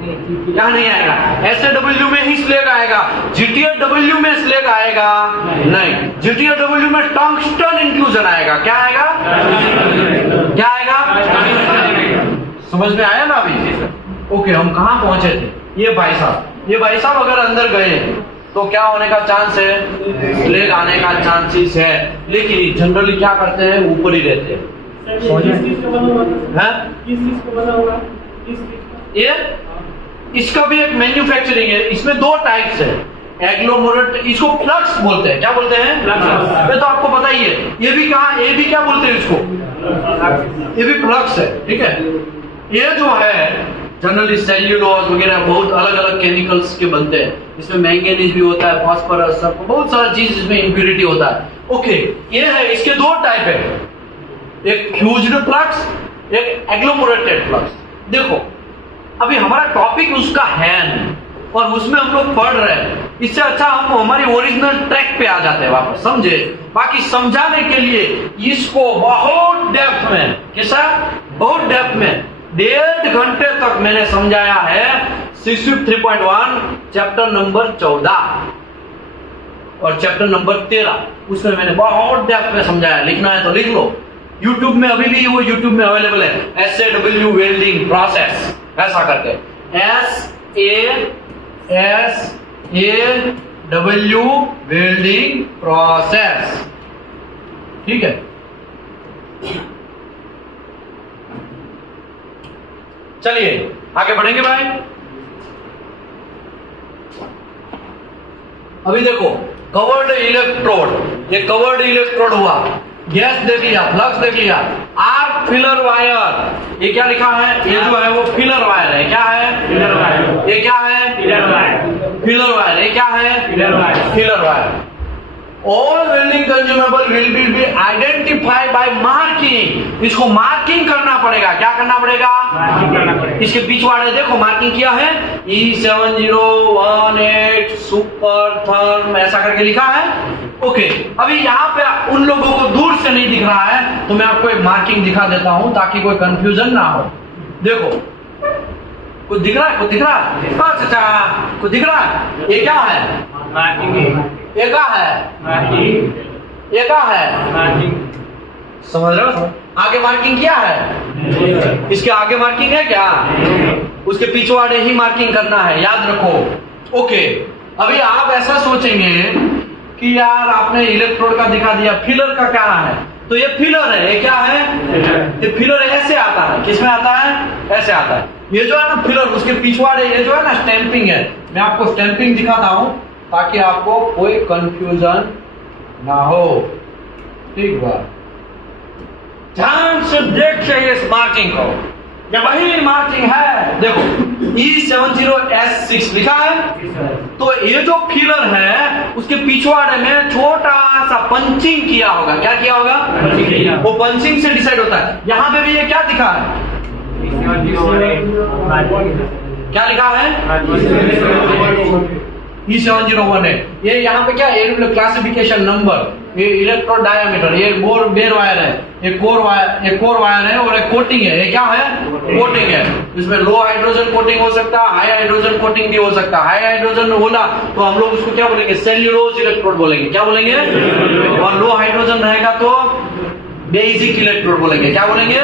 क्या नहीं आएगा? SAW में ही स्लेग आएगा, GTAW में स्लेग आएगा नहीं। GTAW में टंगस्टन इंक्लूजन आएगा। क्या आएगा? क्या आएगा? समझ में आया ना अभी? ओके, हम कहां पहुंचे थे? ये भाई साहब अगर अंदर गए तो क्या होने का चांस है? स्लेग आने का चांसेस है, लेकिन जनरली क्या करते हैं, ऊपर ही रहते हैं। ये इसका भी एक मैन्युफैक्चरिंग है, इसमें दो टाइप्स है, एग्लोमरेट, इसको फ्लक्स बोलते हैं। क्या बोलते हैं? ये तो आपको पता ही है। ये भी कहा, ये भी क्या बोलते हैं इसको? ये भी फ्लक्स है, ठीक है। ये जो है जनरली सेल्यूलोज वगैरह बहुत अलग अलग केमिकल्स के बनते हैं, इसमें मैंगनीज भी होता है, फास्फोरस, सब बहुत सारा चीज इसमें इंप्यूरिटी होता है। ओके, ये है, इसके दो टाइप है, एक फ्यूज्ड फ्लक्स, एक एग्लोमरेटेड फ्लक्स। देखो अभी हमारा टॉपिक उसका है नहीं, और उसमें हम लोग पढ़ रहे हैं, इससे अच्छा हम हमारी ओरिजिनल ट्रैक पे आ जाते हैं वापस, समझे? बाकी समझाने के लिए इसको बहुत डेप्थ में, कैसा बहुत डेप्थ में 1.5 घंटे तक मैंने समझाया है। CSWIP 3.1 चैप्टर नंबर 14 और चैप्टर नंबर 13, उसमें मैंने बहुत डेप्थ में समझाया। लिखना है तो लिख लो, यूट्यूब में अभी भी वो यूट्यूब में अवेलेबल है, SAW वेल्डिंग प्रोसेस, ऐसा करके SAW वेल्डिंग प्रोसेस, ठीक है। चलिए आगे बढ़ेंगे भाई। अभी देखो कवर्ड इलेक्ट्रोड, ये कवर्ड इलेक्ट्रोड हुआ, गैस देख लिया, फ्लक्स देख लिया, आर्क फिलर वायर, ये क्या लिखा है? ये जो है वो फिलर वायर है। क्या है? Filler wire. ये क्या है? Filler wire. फिलर वायर, ये क्या है? Filler wire. Filler wire. All welding consumable will be identified by marking। इसको मार्किंग करना पड़ेगा। क्या करना पड़ेगा? मार्किंग करना पड़ेगा। इसके पिछवाड़े देखो मार्किंग किया है, E7018 सुपर थर्म, ऐसा करके लिखा है। ओके, अभी यहाँ पे उन लोगों को दूर से नहीं दिख रहा है, तो मैं आपको एक मार्किंग दिखा देता हूँ ताकि कोई कंफ्यूजन ना हो। देखो कुछ दिख रहा है, कुछ दिख रहा है, अच्छा कुछ दिख रहा है। ये क्या है? मार्किंग। ये क्या है? मार्किंग। ये क्या है? मार्किंग। समझ रहे हो? आगे मार्किंग क्या है? इसके आगे मार्किंग है क्या? उसके पिछवाड़े ही मार्किंग करना है, याद रखो। ओके, अभी आप ऐसा सोचेंगे कि यार आपने इलेक्ट्रोड का दिखा दिया, फिलर का क्या है? तो ये फिलर है। ये क्या है? ये फिलर ऐसे आता है। किसमें आता है? ऐसे आता है। ये जो है ना फिलर, उसके पिछवाड़े ये जो है ना स्टैंपिंग है। मैं आपको स्टैंपिंग दिखाता हूं ताकि आपको कोई कंफ्यूजन ना हो, ठीक बात। ध्यान से देखिए इस मार्किंग को, ये वही मार्किंग है। देखो E70S6 लिखा है, तो ये जो फिलर है उसके पिछवाड़े में छोटा सा पंचिंग किया होगा। क्या किया होगा? वो पंचिंग से डिसाइड होता है। यहाँ पे भी ये क्या दिखा है? क्या लिखा है? E7018। ये यहाँ पे क्या है? क्लासिफिकेशन नंबर, ये इलेक्ट्रोड डायमीटर, ये बोर बेर वायर है, ये कोर वायर है, और एक कोटिंग है। ये क्या है? कोटिंग है। इसमें लो हाइड्रोजन कोटिंग हो सकता है, हाई हाइड्रोजन कोटिंग भी हो सकता है। हाई हाइड्रोजन बोला तो हम लोग उसको क्या बोलेंगे? सेल्यूलोज इलेक्ट्रोड बोलेंगे। क्या बोलेंगे? और लो हाइड्रोजन रहेगा तो बेसिक इलेक्ट्रोड बोलेंगे। क्या बोलेंगे?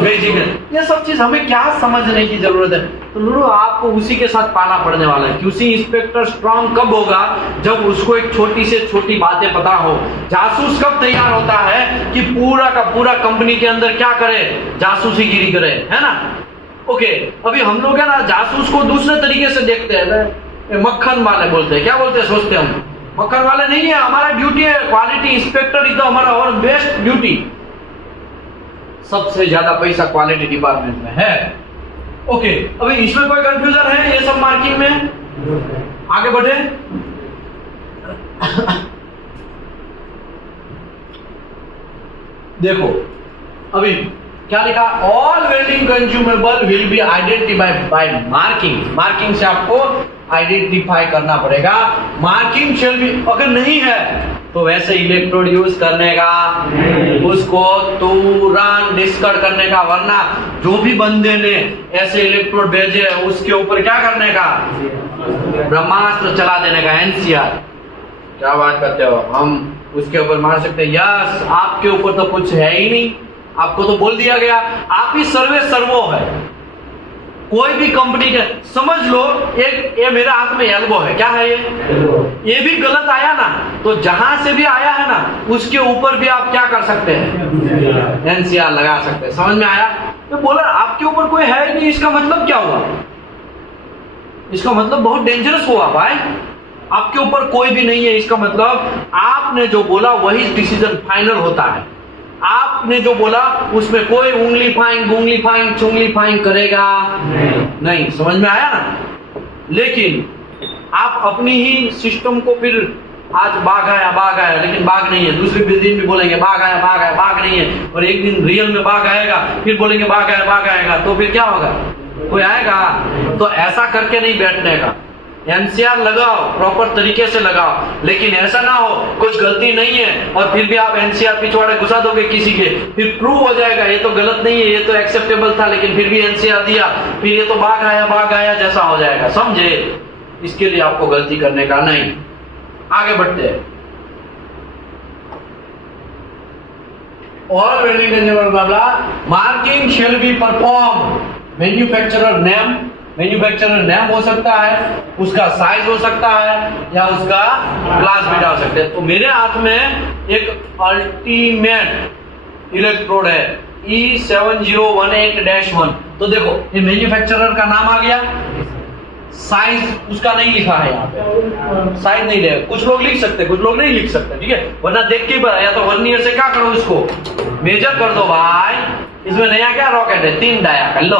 बेसिक। ये सब चीज हमें क्या समझने की जरूरत है? तो लूडो आपको उसी के साथ पाना पड़ने वाला है। QC इंस्पेक्टर स्ट्रांग कब होगा? जब उसको एक छोटी से छोटी बातें पता हो। जासूस कब तैयार होता है? कि पूरा का पूरा कंपनी के अंदर क्या करे? जासूसी गिरी करे, है ना? ओके, अभी हम लोग है ना जासूस को दूसरे तरीके से देखते हैं। ये मक्खन वाले बोलते हैं, क्या बोलते हैं, सोचते हम मक्खन वाले नहीं है, हमारा ड्यूटी है क्वालिटी इंस्पेक्टर, ही तो हमारा और बेस्ट ड्यूटी। सबसे ज्यादा पैसा क्वालिटी डिपार्टमेंट में है। ओके, अभी इसमें कोई कंफ्यूजन है ये सब मार्किंग में? आगे बढ़े। देखो अभी क्या लिखा, all welding consumable will be identified by marking. Marking से आपको आइडेंटिफाई करना पड़ेगा। मार्किंग शेल भी, अगर नहीं है तो वैसे इलेक्ट्रोड यूज करने का, उसको तुरंत डिस्कार्ड करने का, वरना जो भी बंदे ने ऐसे इलेक्ट्रोड भेजे उसके ऊपर क्या करने का, ब्रह्मास्त्र चला देने का। एनसीआर, क्या बात करते हो, हम उसके ऊपर मार सकते हैं। यस, आपके ऊपर तो कुछ है ही नहीं, आपको तो बोल दिया गया आप ही सर्वे सर्वो है। कोई भी कंपनी के, समझ लो एक ये मेरे हाथ में एल्बो है, क्या है ये भी गलत आया ना, तो जहां से भी आया है ना उसके ऊपर भी आप क्या कर सकते हैं, एनसीआर लगा सकते हैं। समझ में आया? तो बोला आपके ऊपर कोई है ही नहीं, इसका मतलब क्या हुआ, इसका मतलब बहुत डेंजरस हुआ भाई। आपके ऊपर कोई भी नहीं है, इसका मतलब आपने जो बोला वही डिसीजन फाइनल होता है। आपने जो बोला उसमें कोई उंगली फाइन गुंगली फाइन चुंगली फाइन करेगा नहीं। समझ में आया ना? लेकिन आप अपनी ही सिस्टम को फिर आज बाघ आया लेकिन बाघ नहीं है, दूसरे दिन भी बोलेंगे बाघ आया बाघ नहीं है, और एक दिन रियल में बाघ आएगा फिर बोलेंगे बाघ आएगा, तो फिर क्या होगा, कोई आएगा? तो ऐसा करके नहीं बैठने का। एनसीआर लगाओ, प्रॉपर तरीके से लगाओ, लेकिन ऐसा ना हो कुछ गलती नहीं है और फिर भी आप एनसीआर पिछवाड़े घुसा दोगे किसी के, फिर प्रूव हो जाएगा ये तो गलत नहीं है, ये तो एक्सेप्टेबल था, लेकिन फिर भी एनसीआर दिया, फिर ये तो बाघ आया जैसा हो जाएगा। समझे? इसके लिए आपको गलती करने का नहीं। आगे बढ़ते हैं। और welding marking shall be perform. Manufacturer name हो सकता है, उसका साइज हो सकता है, या उसका क्लास भी डाल सकते हैं। तो मेरे हाथ में एक अल्टीमेट इलेक्ट्रोड है E7018-1। तो देखो ये मैन्युफैक्चरर का नाम आ गया, साइज उसका नहीं लिखा है यहाँ पे, साइज नहीं लिखा। कुछ लोग लिख सकते, कुछ लोग नहीं लिख सकते, ठीक है, वरना देख के या तो वर्नियर से क्या करो, इसको मेजर कर दो भाई। इसमें नया क्या रॉकेट है, 3 डाया कर लो,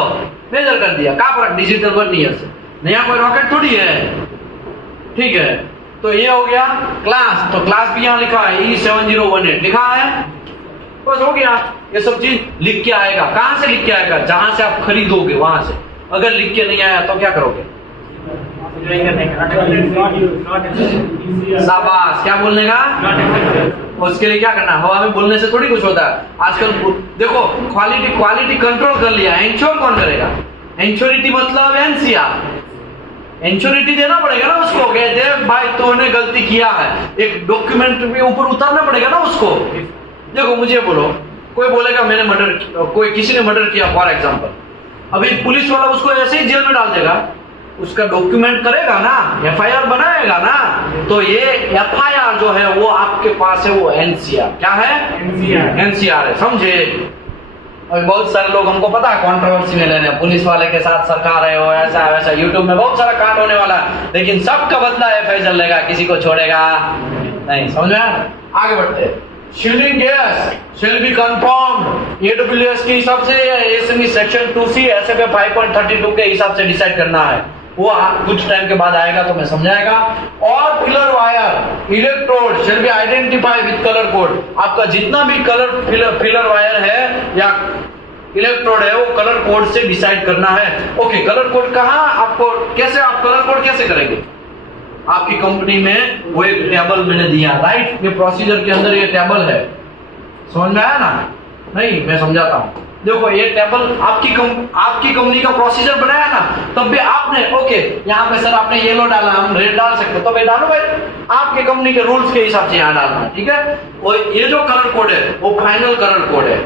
मेजर कर दिया, क्या फर्क डिजिटल वर्नियर से, नया कोई रॉकेट थोड़ी है, ठीक है। तो ये हो गया क्लास, तो क्लास भी यहाँ लिखा है E7018 लिखा है, बस हो गया। ये सब चीज लिख के आएगा, कहां से लिख के आएगा, जहां से आप खरीदोगे वहां से। अगर लिख के नहीं आया तो क्या करोगे, शाबाश, क्या बोलने का, उसके लिए क्या करना, हवा में बोलने से थोड़ी कुछ होता है। आजकल देखो क्वालिटी कंट्रोल कर लिया, इंश्योर कौन करेगा, इंश्योरिटी मतलब एनसीआर, इंश्योरिटी देना पड़ेगा ना उसको, देख भाई तूने गलती किया है, एक डॉक्यूमेंट में ऊपर उतारना पड़ेगा ना उसको। देखो मुझे बोलो, कोई बोलेगा मैंने किसी ने मर्डर किया फॉर एग्जाम्पल, अभी पुलिस वाला उसको ऐसे ही जेल में डाल देगा, उसका डॉक्यूमेंट करेगा ना, एफआईआर बनाएगा ना, तो ये एफआईआर जो है वो आपके पास है, वो एनसीआर, क्या है, एनसीआर है। समझे? और बहुत सारे लोग, हमको पता है कंट्रोवर्सी में लेने, पुलिस वाले के साथ सरकार है, वो ऐसा वैसा, यूट्यूब में बहुत सारा कांड होने वाला है, लेकिन सबका बदला है फैजल लेगा, किसी को छोड़ेगा नहीं। समझ में? आगे बढ़ते हैं। Shielding gas shall be confirmed AWS के हिसाब से, एसएमई सेक्शन 2C एसएफए 5.32 के हिसाब से डिसाइड करना है, वो कुछ टाइम के बाद आएगा तो मैं समझाएगा। और pillar wire electrode shall be identify with colour code. आपका जितना भी पिलर वायर है या इलेक्ट्रोड है वो कलर कोड से डिसाइड करना है। ओके, कलर कोड कहाँ, आपको कैसे, आप कलर कोड कैसे करेंगे, आपकी कंपनी में वो एक टेबल मैंने दिया, राइट, ये प्रोसीजर के अंदर ये टेबल है। समझ में आया ना? नहीं, मैं समझाता हूँ। देखो ये टेबल आपकी कंपनी का प्रोसीजर बनाया ना, तब भी आपने ओके यहाँ पे सर आपने येलो डाला, हम रेड डाल सकते, तो भाई डालो भाई, आपके कंपनी के रूल्स के हिसाब से यहाँ डालना, ठीक है। और ये जो कलर कोड है वो फाइनल कलर कोड है,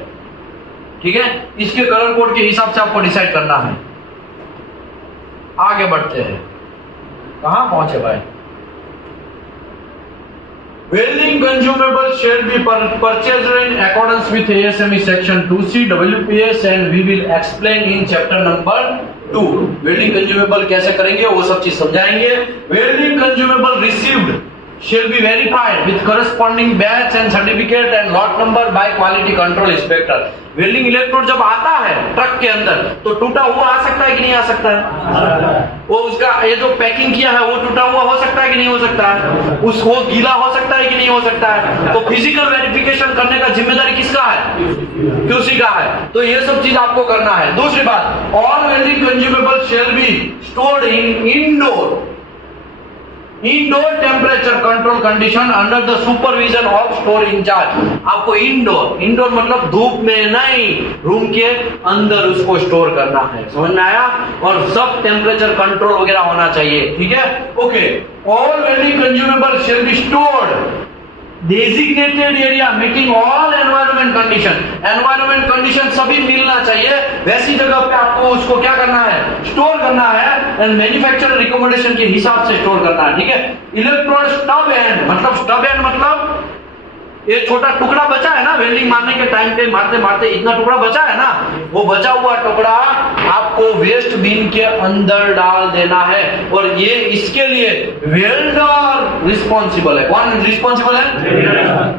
ठीक है, इसके कलर कोड के हिसाब से आपको डिसाइड करना है। आगे बढ़ते हैं, कहां पहुंचे भाई। Welding consumables shall be purchased in accordance with ASME section 2C WPS and we will explain in chapter number two welding consumable कैसे करेंगे वो सब चीज समझाएंगे। Welding consumable received shall be verified with corresponding batch and certificate and lot number by quality control inspector। Welding electrode जब आता है truck के अंदर तो टूटा हुआ आ सकता है कि नहीं आ सकता है? वो उसका ये जो पैकिंग किया है वो टूटा हुआ हो सकता है कि नहीं हो सकता है? उसको गीला हो सकता है कि नहीं हो सकता है? तो फिजिकल वेरिफिकेशन करने का जिम्मेदारी किसका है? QC का है। तो ये सब चीज आपको करना है। दूसरी बात, all welding consumable shall be stored in indoor temperature control condition under the supervision of store incharge. आपको इंडोर मतलब धूप में नहीं, रूम के अंदर उसको स्टोर करना है। समझ में आया? और सब टेम्परेचर कंट्रोल वगैरह होना चाहिए। ठीक है, okay. All welding consumable shall be stored designated area meeting all environment condition. Environment condition सभी मिलना चाहिए, वैसी जगह पे आपको उसको क्या करना है? स्टोर करना है एंड मैन्युफैक्चरर रिकमेंडेशन के हिसाब से स्टोर करना है। ठीक है। इलेक्ट्रोड स्टब एंड मतलब ये छोटा टुकड़ा बचा है ना वेल्डिंग मारने के टाइम पे, मारते मारते इतना टुकड़ा बचा है ना, वो बचा हुआ टुकड़ा आपको वेस्ट बिन के अंदर डाल देना है। और ये इसके लिए वेल्डर रिस्पॉन्सिबल है। कौन रिस्पॉन्सिबल है?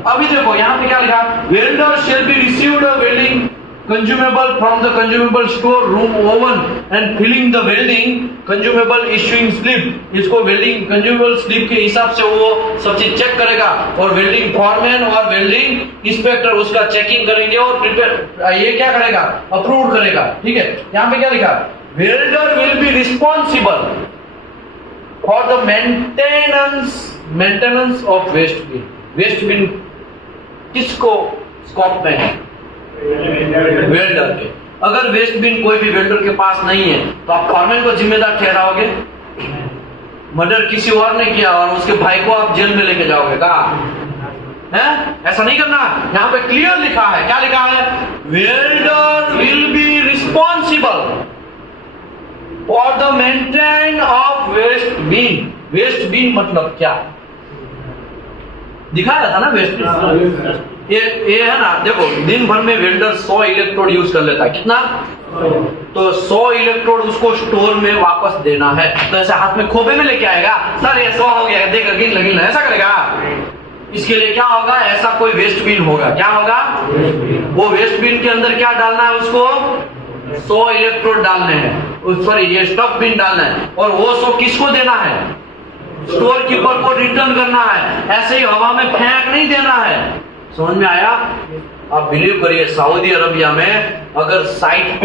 अभी देखो यहाँ पे क्या लिखा, welder shall be received welding consumable from the consumable store room oven and filling the welding consumable issuing slip। इसको वेल्डिंग कंज्यूमेबल स्लिप के हिसाब से वो सब चीज चेक करेगा और वेल्डिंग फॉरमैन और वेल्डिंग इंस्पेक्टर उसका चेकिंग करेंगे और प्रिपेयर ये क्या करेगा? अप्रूव करेगा। ठीक है। यहाँ पे क्या लिखा, welder will be responsible for the maintenance of waste bin. Waste bin किसको स्कोप में है? वेल्डर के। अगर वेस्ट बिन कोई भी वेल्डर के पास नहीं है तो आप फॉरमैन को जिम्मेदार ठहराओगे? मर्डर किसी और ने किया और उसके भाई को आप जेल में लेके जाओगे कहा है? ऐसा नहीं करना। यहाँ पे क्लियर लिखा है, क्या लिखा है? Welder will be responsible for the maintain of waste bin. Waste bin मतलब क्या दिखाया था ना? वेस्ट बिन ये है ना, देखो दिन भर में वेल्डर 100 इलेक्ट्रोड यूज कर लेता है। कितना? तो 100 इलेक्ट्रोड उसको स्टोर में वापस देना है। तो ऐसे हाथ में खोबे में लेके आएगा, सर ये 100 हो गया, देख गिन ऐसा करेगा? इसके लिए क्या होगा? ऐसा कोई वेस्ट बिन होगा। क्या होगा? वो वेस्ट बिन के अंदर क्या डालना है? उसको 100 इलेक्ट्रोड डालने हैं, सॉरी ये स्टफ बिन डालना है। और वो 100 किसको देना है? स्टोर कीपर को रिटर्न करना है। ऐसे ही हवा में फेंक नहीं देना है। समझ में आया? आप बिलीव करिए, सऊदी अरबिया में अगर साइट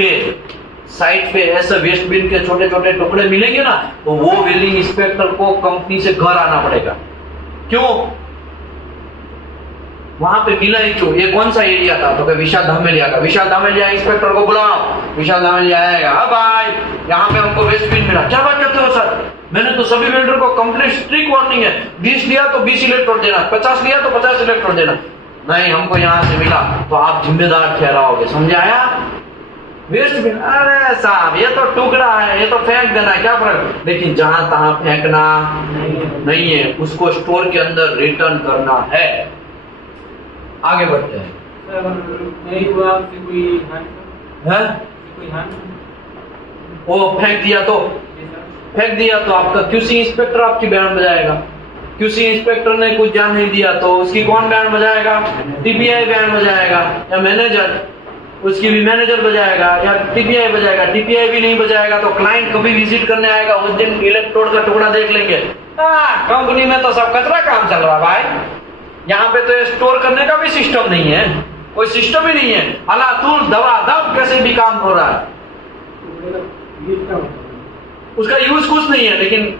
पे ऐसे वेस्ट बिन के छोटे छोटे टुकड़े मिलेंगे ना तो वो वेल्डिंग इंस्पेक्टर को कंपनी से घर आना पड़ेगा। क्यों? वहां पे मिला ही क्यों? ये कौन सा एरिया था? तो विशाल धामेलिया का। विशाल धामेलिया इंस्पेक्टर को बुलाओ, विशाल धामेलिया आएगा। अब भाई यहाँ पे हमको वेस्ट बिन मिला। क्या बात करते हो सर? मैंने तो सभी वेल्डर को कंप्लीट स्ट्रिक्ट वार्निंग है, 20 लिया तो 20 इलेक्ट्रोड देना, 50 लिया तो 50 इलेक्ट्रोड देना। नहीं, हमको यहाँ से मिला तो आप जिम्मेदार ठहराओगे। समझ आया? वेस्ट बिन, अरे साहब ये तो टुकड़ा है, ये तो फेंक देना, क्या फर्क? लेकिन जहां तहां फेंकना नहीं है, उसको स्टोर के अंदर रिटर्न करना है। आगे बढ़ते हैं। वो फेंक दिया तो आपका QC इंस्पेक्टर आपकी बैंड बजाएगा। QC इंस्पेक्टर ने कुछ ध्यान नहीं दिया तो उसकी कौन बैंड बजाएगा? TPI बैंड बजाएगा, या मैनेजर उसकी भी मैनेजर बजाएगा, या TPI बजाएगा। TPI भी नहीं बजाएगा तो क्लाइंट कभी विजिट करने आएगा, उस दिन इलेक्ट्रोड का टुकड़ा देख लेंगे, कंपनी में तो सब कचरा काम चल रहा भाई, यहाँ पे तो स्टोर करने का भी सिस्टम नहीं है, कोई सिस्टम ही नहीं है, अलातुल दवा दब कैसे भी काम हो रहा है। उसका यूज कुछ नहीं है, लेकिन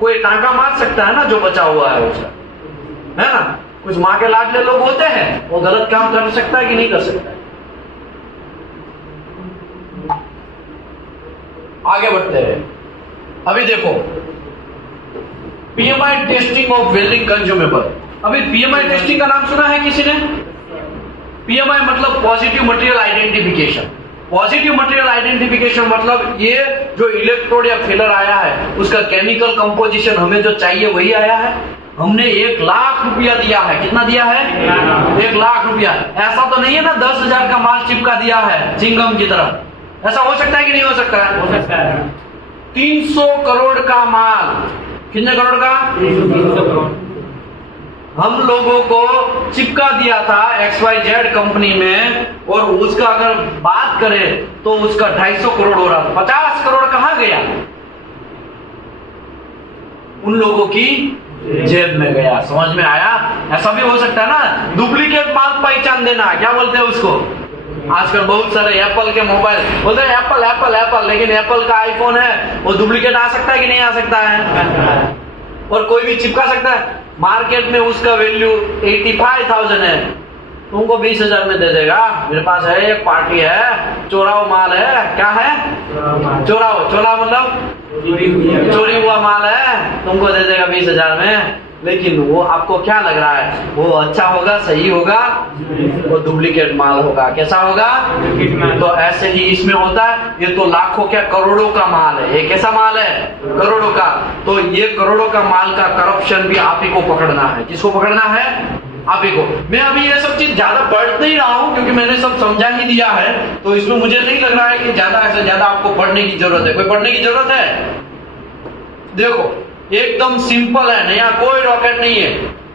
कोई टांका मार सकता है ना जो बचा हुआ है उसका, है ना। कुछ माँ के लाडले लोग होते हैं, वो गलत काम कर सकता है कि नहीं कर सकता है। आगे बढ़ते हैं। अभी देखो PMI testing of welding consumable. अभी PMI टेस्टिंग का नाम सुना है किसी ने? PMI मतलब positive material identification. Positive material identification मतलब ये जो इलेक्ट्रोड या फिलर आया है उसका केमिकल कंपोजिशन हमें जो चाहिए वही आया है। हमने 1 लाख रुपया दिया है। कितना दिया है? 1 लाख रुपया। ऐसा तो नहीं है ना 10,000 का माल चिपका दिया है चिंगम की तरह, ऐसा हो सकता है कि नहीं हो सकता है? हो सकता है 300 करोड़ का माल, कितने करोड़ का? 300 करोड़ हम लोगों को चिपका दिया था XYZ कंपनी में, और उसका अगर बात करें तो उसका 250 करोड़ हो रहा था। 50 करोड़ कहां गया? उन लोगों की जेब में गया। समझ में आया? ऐसा भी हो सकता है ना, डुप्लीकेट माल पहचान देना, क्या बोलते हैं उसको? आजकल बहुत सारे एप्पल के मोबाइल बोलते हैं एप्पल एप्पल एप्पल, लेकिन एप्पल का आईफोन है, वो डुप्लीकेट आ सकता है कि नहीं आ सकता है? और कोई भी चिपका सकता है। मार्केट में उसका वैल्यू 85,000 है, तुमको 20,000 में दे देगा। मेरे पास है एक पार्टी है, चोराओ माल है। क्या है? चोराओ, चोरा मतलब चोरी हुआ माल है, तुमको दे देगा 20,000 में। लेकिन वो आपको क्या लग रहा है, वो अच्छा होगा, सही होगा? वो डुप्लीकेट माल होगा। कैसा होगा? तो ऐसे ही इसमें होता है। ये तो लाखों क्या करोड़ों का माल है। ये कैसा माल है? करोड़ों का। तो ये करोड़ों का माल का करप्शन भी आप ही को पकड़ना है। किसको पकड़ना है? आप ही को। मैं अभी ये सब चीज ज्यादा पढ़ नहीं रहा हूँ, क्योंकि मैंने सब समझा ही दिया है, तो इसमें मुझे नहीं लग रहा है कि ज्यादा ऐसा ज्यादा आपको पढ़ने की जरूरत है। कोई पढ़ने की जरूरत है? देखो एकदम सिंपल है, नया कोई रॉकेट नहीं है।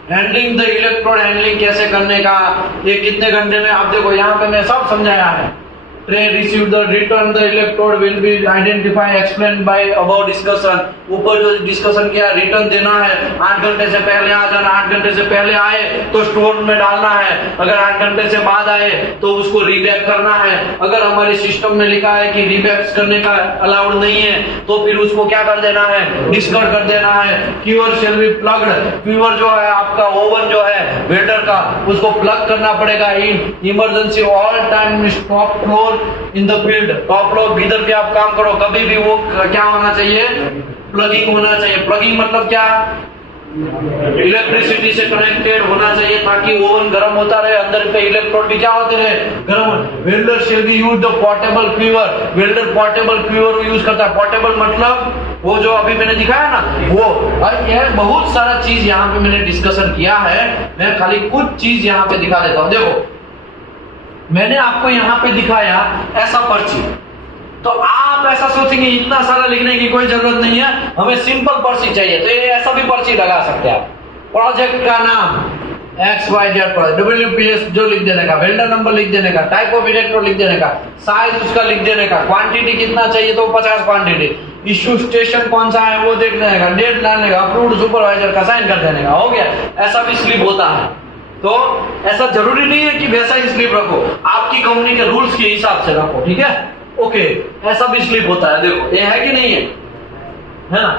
हैंडलिंग द इलेक्ट्रोड, हैंडलिंग कैसे करने का, ये कितने घंटे में, आप देखो यहाँ पे मैं सब समझाया है। Tray receive the return the electrode will be identify explain by about discussion. ऊपर जो डिस्कशन किया, रिटर्न देना है, 8 घंटे से पहले आ जाना, 8 घंटे से पहले आए तो स्टोर में डालना है, अगर 8 घंटे से बाद आए तो उसको रीबैक करना है। अगर हमारे सिस्टम में लिखा है कि रीबैक करने का अलाउड नहीं है तो फिर उसको क्या कर देना है? डिस्कार्ड कर देना है। Cure shall be plugged, cure जो है आपका ओवन जो है वेटर का, उसको प्लग करना पड़ेगा। In emergency all time stop floor in the field, top लोग इधर पे आप काम करो, कभी भी वो क्या होना चाहिए? प्लगिंग होना चाहिए। प्लगिंग मतलब क्या? इलेक्ट्रिसिटी से कनेक्टेड होना चाहिए, ताकि ओवन गर्म होता रहे, अंदर पे इलेक्ट्रोड भी क्या होते रहे? गर्म। Welder shall be use the portable queer, welder portable queer use करता है। पोर्टेबल मतलब वो जो अभी मैंने दिखाया ना वो। और यह बहुत सारा चीज यहाँ पे मैंने डिस्कशन किया है, मैं खाली कुछ चीज यहाँ पे दिखा देता हूँ। देखो मैंने आपको यहाँ पे दिखाया ऐसा पर्ची, तो आप ऐसा सोचेंगे इतना सारा लिखने की कोई जरूरत नहीं है, हमें सिंपल पर्ची चाहिए, तो ये ऐसा भी पर्ची लगा सकते हैं आप। प्रोजेक्ट का नाम XYZ प्रोजेक्ट, WPS जो लिख देने का, वेल्डर नंबर लिख देने का, टाइप ऑफ इलेक्ट्रोड लिख देने का, साइज उसका लिख देने का, क्वांटिटी कितना चाहिए तो 50 क्वांटिटी, इश्यू स्टेशन कौन सा है वो देख लेने का, डेट डालने का, अप्रूव्ड सुपरवाइजर का साइन कर देने का, हो गया। ऐसा भी स्लिप होता है। तो ऐसा जरूरी नहीं है कि वैसा ही स्लिप रखो, आपकी कंपनी के रूल्स के हिसाब से रखो, ठीक है? ओके, ऐसा भी स्लिप होता है। देखो ये है कि नहीं है ना?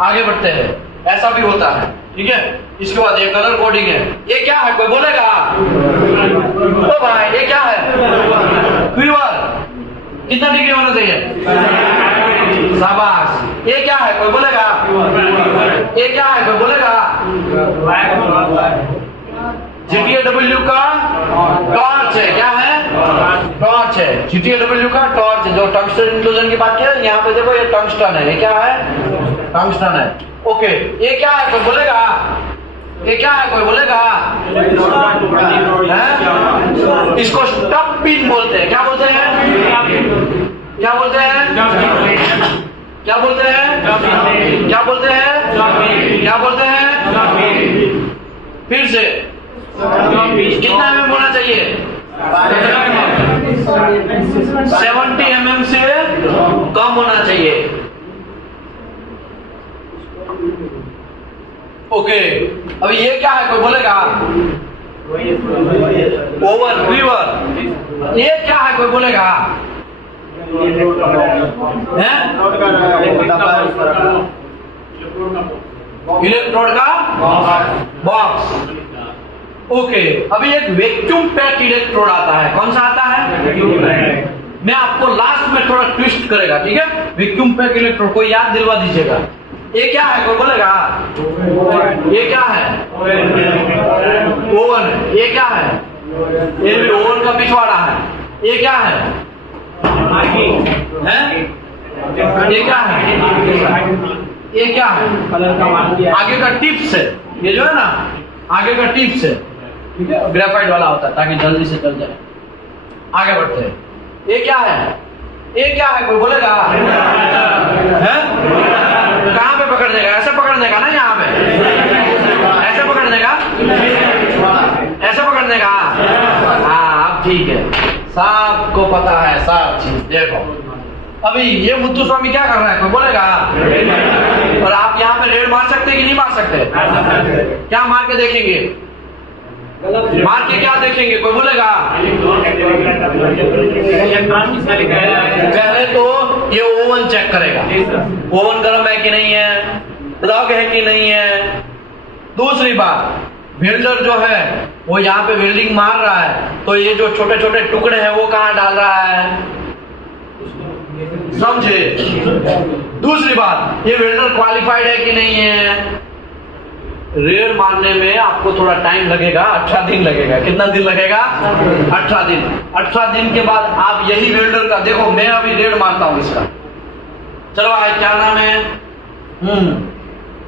आगे बढ़ते हैं। ऐसा भी होता है, ठीक है? इसके बाद ये कलर कोडिंग है। ये क्या है कोई बोलेगा? ओ भाई ये क्या है? क्यूआर कितना डिग्री होना चाहिए? शाबाश। ये क्या है कोई बोलेगा? ये क्या है कोई बोलेगा? GTAW का टॉर्च है। क्या है? टॉर्च है। GTAW का टॉर्च, जो टंगस्टन इंक्लूजन की बात की है, यहाँ पे देखो ये टंगस्टन है। ये क्या है? टंगस्टन है। ओके, ये क्या है कोई बोलेगा? ये क्या है कोई बोलेगा? इसको स्टफ पिन बोलते हैं। क्या बोलते हैं? क्या बोलते हैं? क्या बोलते हैं? क्या बोलते हैं? क्या बोलते हैं? फिर से कितना mm होना चाहिए? 70 mm से कम होना चाहिए। ओके, अब ये क्या है कोई बोलेगा? Oven viewer. ये क्या है कोई बोलेगा? इलेक्ट्रोड का बॉक्स। ओके, अभी एक वैक्यूम पैक इलेक्ट्रोड आता है। कौन सा आता है? मैं आपको लास्ट में थोड़ा ट्विस्ट करेगा, ठीक है? वैक्यूम पैक इलेक्ट्रोड को याद दिलवा दीजिएगा। ये क्या है कोई बोलेगा? ये क्या है? ओवन। ये क्या है? ये भी ओवन का पिछवाड़ा है। ये क्या है? ये क्या है? ये क्या है? आगे का टिप्स है। ये जो है ना आगे का टिप्स है, ठीक है? ग्रेफाइट वाला होता है ताकि जल्दी से चल जाए। आगे बढ़ते हैं। ये क्या है? ये क्या है, कोई बोलेगा? हैं? कहाँ पे पकड़ने का? ऐसे पकड़ने का ना, यहाँ पे ऐसे पकड़ने का, ऐसे पकड़ने का। हाँ अब ठीक है, सबको पता है सब चीज। देखो अभी ये मुत्तुस्वामी क्या कर रहा है, कोई बोलेगा? और आप यहाँ पे रेड मार सकते कि नहीं मार सकते? क्या मार के देखेंगे? मार के क्या देखेंगे, कोई बोलेगा? पहले तो ये ओवन चेक करेगा, ओवन गर्म है कि नहीं है, प्लग है कि नहीं है। दूसरी बात, वेल्डर जो है वो यहाँ पे वेल्डिंग मार रहा है, तो ये जो छोटे छोटे टुकड़े हैं वो कहाँ डाल रहा है, समझे? दूसरी बात, ये वेल्डर क्वालिफाइड है कि नहीं है। रेड मारने में आपको थोड़ा टाइम लगेगा, 18 दिन लगेगा। कितना दिन लगेगा? 18 दिन। 18 दिन के बाद आप यही वेल्डर का, देखो मैं अभी रेड मारता हूं इसका, चलो भाई क्या नाम है?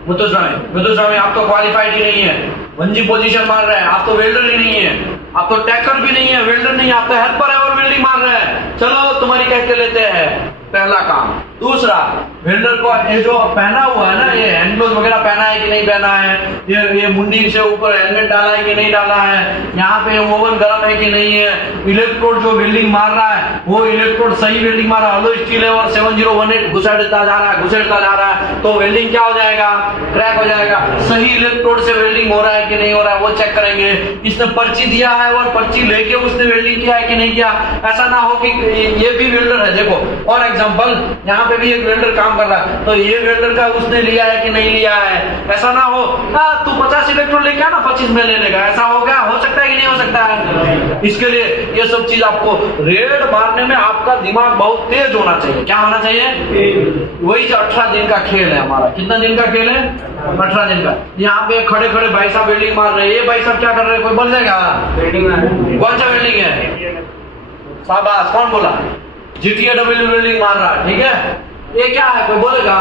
मुत्तुस्वामी, आप तो क्वालिफाइड ही नहीं है, 1G पोजीशन मार रहे हैं, आप तो वेल्डर ही नहीं है, आप तो टैकर भी नहीं है, वेल्डर नहीं, आप तो हेल्पर है और वेल्डिंग मार रहे हैं। चलो तुम्हारी कहते लेते हैं, पहला काम। दूसरा, वेल्डर को ये जो पहना हुआ है ना, ये हैंड ग्लोव वगैरह पहना है कि नहीं पहना है, ये मुंडी से ऊपर हेलमेट डाला है कि नहीं डाला है, यहाँ पे ओवन गर्म है कि नहीं है, इलेक्ट्रोड जो वेल्डिंग मार रहा है वो इलेक्ट्रोड सही वेल्डिंग मार रहा है, अलो स्टील है और 7018 घुसेड़ता जा रहा है, तो वेल्डिंग क्या हो जाएगा? क्रैक हो जाएगा। सही इलेक्ट्रोड से वेल्डिंग हो रहा है कि नहीं हो रहा है वो चेक करेंगे। इसने पर्ची दिया है और पर्ची लेके उसने वेल्डिंग किया है कि नहीं किया। ऐसा ना हो कि ये भी वेल्डर है, देखो और एग्जांपल यहाँ पे भी एक वेल्डर काम कर रहा है, तो ये वेल्डर का उसने लिया है कि नहीं लिया है। ऐसा ना हो तू 50 इलेक्ट्रोड लेके आना 25 में ले लेगा, ऐसा हो गया, हो सकता है कि नहीं हो सकता है। इसके लिए ये सब चीज आपको रेड मारने में आपका दिमाग बहुत तेज होना चाहिए। क्या होना चाहिए? वही 18 दिन का खेल है हमारा। कितना दिन का खेल है? 18 दिन का। यहाँ पे खड़े खड़े भाई साहब वेल्डिंग मार रहे हैं, ये भाई साहब क्या कर रहे हैं, कोई बोल देगा? कौन सा वेल्डिंग है? शाबाश, कौन बोला? GTAW वेल्डिंग मार रहा है, ठीक है। ये क्या है, कोई बोलेगा?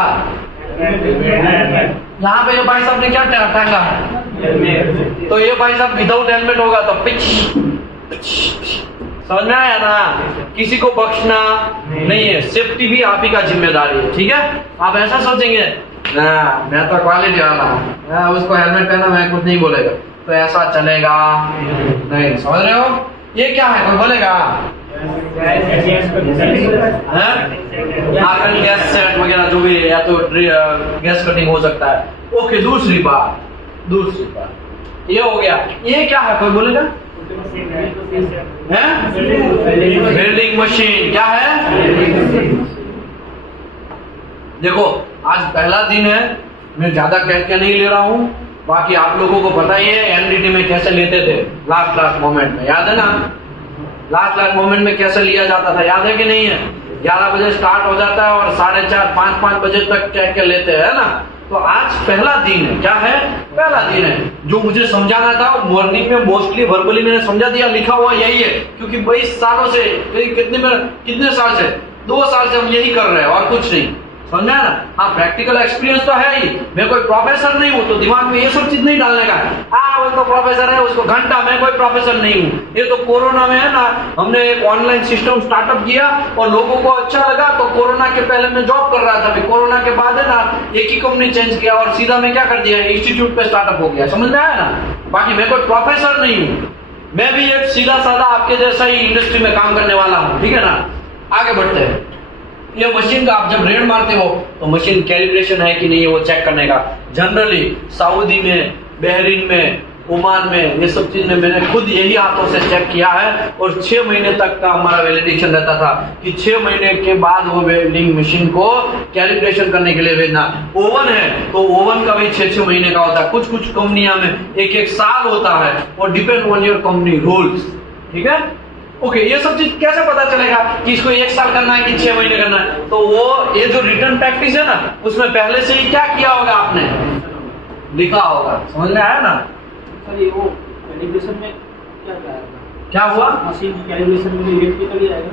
यहाँ पे ये भाई साहब ने क्या टांगा है, तो ये भाई साहब विदाउट हेलमेट होगा तो पिच, समझ में आया ना? किसी को बख्शना नहीं है, सेफ्टी भी आप ही का जिम्मेदारी है, ठीक है। आप ऐसा सोचेंगे ना मैं तो क्वालिटी वाला हूँ, उसको हेलमेट पहना मैं कुछ नहीं बोलेगा, तो ऐसा चलेगा नहीं। समझ रहे हो? ये क्या है, कोई बोलेगा? गैस सेट वगैरह जो भी है, या तो गैस कटिंग हो सकता है। ओके, दूसरी बात ये हो गया। ये क्या है, कोई बोलेगा? Welding machine. क्या है? देखो आज पहला दिन है, मैं ज्यादा कह के नहीं ले रहा हूँ, बाकी आप लोगों को पता ही है एनडीटी में कैसे लेते थे। लास्ट मोमेंट में याद है ना, लास्ट मोमेंट में कैसे लिया जाता था, याद है कि नहीं है? 11 बजे स्टार्ट हो जाता है और 4:30 5 बजे तक कह के लेते हैं ना। तो आज पहला दिन है। क्या है? पहला दिन है। जो मुझे समझाना था मॉर्निंग में मोस्टली वर्बली मैंने समझा दिया, लिखा हुआ यही है, क्योंकि 22 सालों से कितने साल से 2 साल से हम यही कर रहे हैं और कुछ नहीं। समझा ना? हाँ, प्रैक्टिकल एक्सपीरियंस तो है ही। मैं कोई प्रोफेसर नहीं हूँ, तो दिमाग में ये सब चीज नहीं डालने का वो तो प्रोफेसर है उसको घंटा, मैं कोई प्रोफेसर नहीं हूँ। ये तो कोरोना में है ना, हमने एक ऑनलाइन सिस्टम स्टार्टअप किया और लोगों को अच्छा लगा, तो कोरोना के पहले मैं जॉब कर रहा था, फिर कोरोना के बाद है ना एक ही कंपनी चेंज किया और सीधा मैं क्या कर दिया, इंस्टीट्यूट पे स्टार्टअप हो गया। समझ में आया ना? बाकी मैं कोई प्रोफेसर नहीं हूँ, मैं भी एक सीधा साधा आपके जैसा ही इंडस्ट्री में काम करने वाला हूँ, ठीक है ना। आगे बढ़ते हैं। ये मशीन का आप जब रेड मारते हो तो मशीन कैलिब्रेशन है कि नहीं है वो चेक करने का। जनरली सऊदी में, बहरीन में, ओमान में, ये सब चीज में मैंने खुद यही हाथों से चेक किया है और 6 महीने तक का हमारा वैलिडेशन रहता था कि 6 महीने के बाद वो वेल्डिंग मशीन को कैलिब्रेशन करने के लिए भेजना। ओवन है तो ओवन का भी 6 महीने का होता है, कुछ कंपनियां में 1 साल होता है, और depend on your company rules, ठीक है। ओके, ये सब चीज कैसे पता चलेगा कि इसको 1 साल करना है कि 6 महीने करना है? तो वो ये जो रिटर्न प्रैक्टिस है ना, उसमें पहले से ही क्या किया होगा आपने, लिखा होगा। समझ में आया ना? सर ये वो कैलिब्रेशन में क्या हुआ? मशीन कैलिब्रेशन में इलेक्ट्रिकली आएगा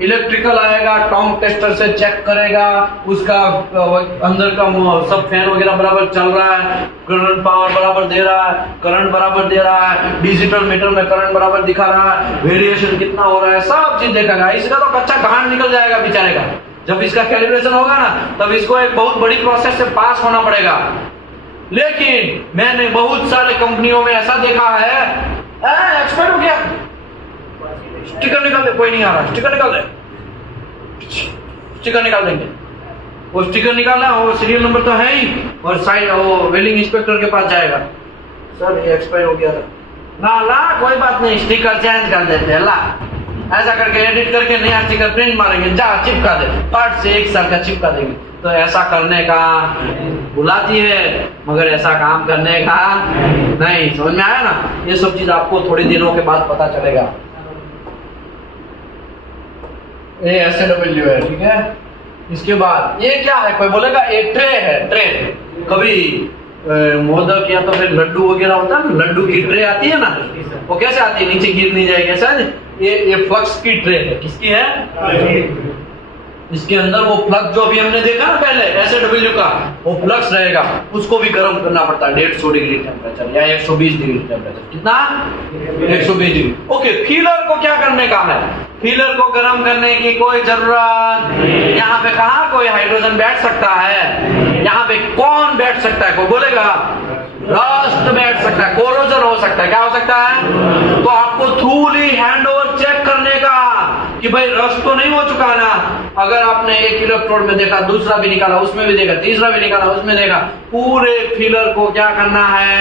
इलेक्ट्रिकल आएगा, टॉन्ग टेस्टर से चेक करेगा उसका अंदर का सब फैन वगैरह बराबर चल रहा है, करंट पावर बराबर दे रहा है, करंट बराबर दे रहा है, डिजिटल मीटर में करंट बराबर दिखा रहा है, वेरिएशन कितना हो रहा है, सब चीज देखेगा। इसका तो कच्चा घाट निकल जाएगा बेचारे का। जब इसका कैलिब्रेशन होगा ना तब इसको एक बहुत बड़ी प्रोसेस से पास होना पड़ेगा। लेकिन मैंने बहुत सारे कंपनियों में ऐसा देखा है, एक्सपर्ट हो गया, स्टिकर निकाल दे, कोई नहीं आ रहा, स्टिकर निकाल दे, स्टिकर निकाल देंगे। वो स्टिकर निकालना, वो सीरियल नंबर तो है ही, और साइड वो वेल्डिंग इंस्पेक्टर के पास जाएगा, सर ये एक्सपायर हो गया था ना, ला कोई बात नहीं, स्टिकर चेंज कर देते हैं, ला ऐसा करके एडिट करके नया स्टिकर प्रिंट मारेंगे, जा चिपका दे, पार्ट से एक साल का चिपका देंगे। तो ऐसा करने का बुलाती है मगर ऐसा काम करने का नहीं। समझ में आया ना? ये सब चीज आपको थोड़ी दिनों के बाद पता चलेगा। ये SAW है, ठीक है। इसके बाद ये क्या है, कोई बोलेगा ये ट्रे है, ट्रे कभी मोदक या तो फिर लड्डू वगैरह होता है ना, लड्डू की ट्रे आती है ना, वो कैसे आती है, नीचे गिर नहीं जाएगी ऐसा। ये फ्लक्स की ट्रे है, किसकी है? इसके अंदर वो प्लग जो अभी हमने देखा ना पहले SAW का, वो फ्लक्स रहेगा, उसको भी गर्म करना पड़ता है 150 डिग्री टेम्परेचर या 120 डिग्री टेम्परेचर। कितना? 120 डिग्री। ओके, फीलर को क्या करने का है? फीलर को गर्म करने की कोई जरूरत, यहाँ पे कहाँ कोई हाइड्रोजन बैठ सकता है, यहाँ पे कौन बैठ सकता है, कोई बोलेगा? रस्ट बैठ सकता है, कोरोजन हो सकता है, क्या हो सकता है? तो आपको थ्रूली हैंड ओवर चेक करने का कि भाई रस्ट तो नहीं हो चुका ना। अगर आपने एक इलेक्ट्रोड में देखा, दूसरा भी निकाला उसमें भी देखा, तीसरा भी निकाला उसमें देखा, पूरे फीलर को क्या करना है?